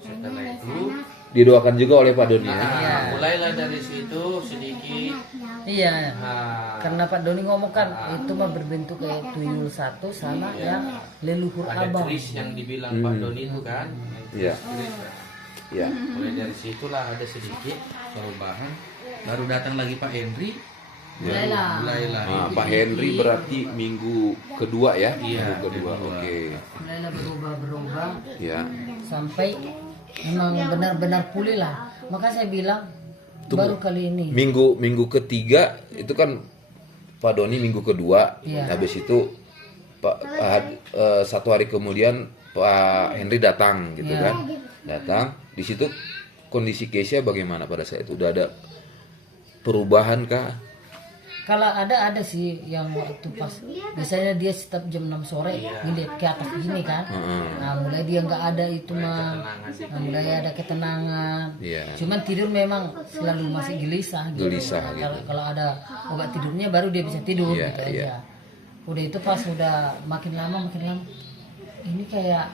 setelah itu Didoakan juga oleh Pak Doni ya. mulailah dari situ sedikit. Iya. Nah, Karena Pak Doni ngomong kan itu mah berbentuk kayak tuyul satu sama yang leluhur ada abang. keris yang dibilang Pak Doni itu kan. Iya. Ya. Mulai dari situlah ada sedikit perubahan. Baru datang lagi Pak Henry. Mulailah. Mulailah. Nah, Pak Henry berarti minggu kedua ya? Iya, Minggu kedua. kedua. Oke. Mulailah berubah Ya. sampai memang benar-benar pulih lah. Maka saya bilang baru kali ini. Minggu ketiga itu kan Pak Doni minggu kedua. Iya. Habis itu satu hari kemudian Pak Henry datang gitu Iya. kan. Datang. Di situ kondisi Keisha bagaimana pada saat itu? Udah ada perubahan kah? Kalau ada sih yang waktu pas biasanya dia setiap jam 6 sore ngeliat ke atas gini kan. Nah mulai dia nggak ada itu mah. Nah, mulai ada ketenangan. Iya. Cuman tidur memang selalu masih gelisah. Gitu. Gelisah, gitu. Kalau ada obat tidurnya baru dia bisa tidur Iya, gitu iya. aja. Udah itu pas udah makin lama ini kayak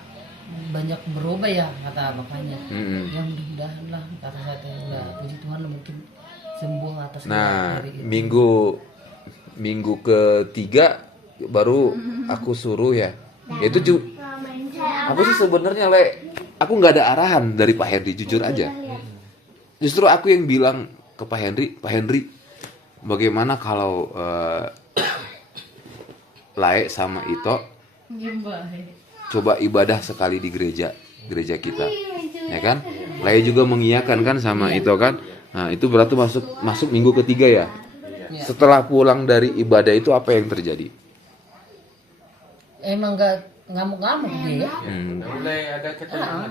banyak berubah ya kata bapaknya. Ya mudah-mudahan lah kata saya udah puji Tuhan lah mungkin sembuh atas Nah, dari itu. minggu ketiga baru aku suruh ya. Itu aku sih sebenarnya aku nggak ada arahan dari Pak Henry, jujur aja. Justru aku yang bilang ke Pak Henry, bagaimana kalau Lae sama Ito coba ibadah sekali di gereja kita, ya kan? Lae juga mengiyakan kan sama Ito kan? Nah itu berarti masuk minggu ketiga ya. Setelah pulang dari ibadah itu apa yang terjadi? Emang gak ngamuk-ngamuk dia ya. Udah mulai ada ketenangan.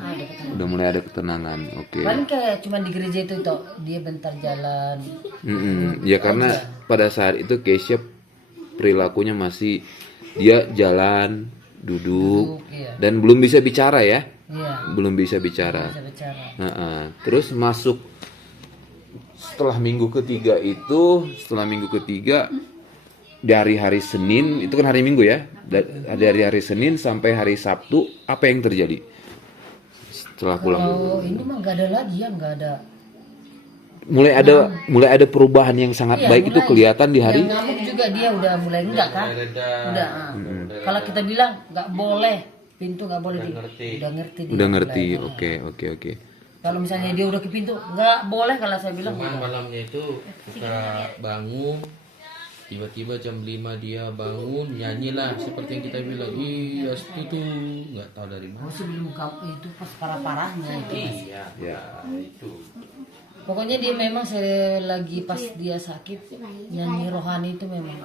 Udah mulai ada ketenangan, oke. Paling kayak cuma di gereja itu toh dia bentar jalan. Ya karena pada saat itu Keisha perilakunya masih dia jalan, duduk, Iya. dan belum bisa bicara ya. Iya. Belum bisa bicara. Bisa bicara. Terus masuk setelah minggu ketiga dari hari Senin, itu kan hari Minggu ya, dari hari Senin sampai hari Sabtu, apa yang terjadi setelah pulang? Kalau ini mah gak ada lagi ya, gak ada. Mulai ada perubahan yang sangat Iya, baik itu mulai. kelihatan di hari. Yang ngamuk juga dia udah mulai enggak kan? Mulai reda. Udah. Kalau kita bilang nggak boleh pintu nggak boleh Udah ngerti. dia. Udah ngerti, Mulai. oke. Kalau misalnya dia udah ke pintu nggak boleh kalau saya bilang. Cuman malamnya itu kita bangun, tiba-tiba jam 5 dia bangun, nyanyilah seperti yang kita bilang, iya itu nggak tahu dari mana. Oh, sebelum kamu itu pas parah-parahnya itu. Iya, Ya. itu. Pokoknya dia memang selagi pas dia sakit nyanyi rohani itu memang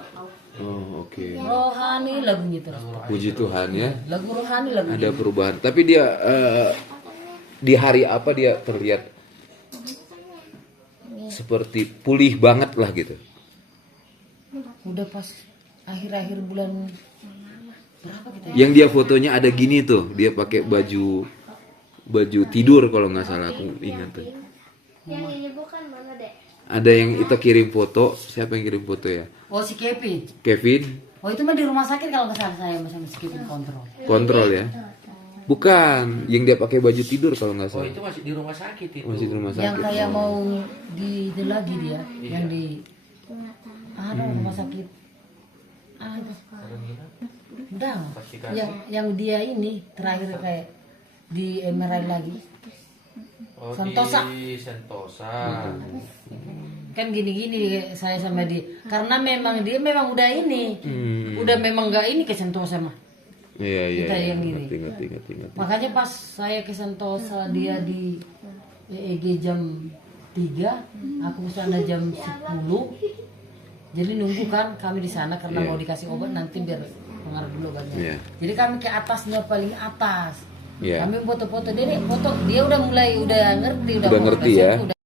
Oh, oke. rohani lagunya terus. Puji Tuhan ya. Lagu rohani lagu. Ada perubahan. Tapi dia di hari apa dia terlihat seperti pulih banget lah gitu. Udah pas akhir-akhir bulan berapa kita? Yang dia fotonya ada gini tuh, dia pakai baju tidur kalau nggak salah aku ingat tuh. Yang ini bukan mana dek? Ada yang itu kirim foto, siapa yang kirim foto ya? Oh si Kevin. Kevin Oh itu mah di rumah sakit kalau nggak salah saya sama si Kevin kontrol. kontrol ya. Bukan, yang dia pakai baju tidur kalau nggak Oh salah. itu masih di rumah sakit itu. Masih di rumah Yang sakit. kayak mau di lagi dia, yang di rumah sakit. Udah. Yang dia ini terakhir kayak di MRI lagi. Oh, Sentosa. di Sentosa. Kan gini-gini saya sama dia. Karena memang dia memang udah ini. Udah memang nggak ini ke Sentosa mah. Iya. Kita yang ini. Ngerti. Makanya pas saya ke Sentosa dia di EEG jam 3, aku sana jam 10. Jadi nunggu kan kami di sana karena mau dikasih obat nanti biar pengaruh dulu obatnya. Iya. Jadi kami ke atasnya paling atas. Iya. Kami foto-foto dia udah mulai udah ngerti Udah ngerti ya. udah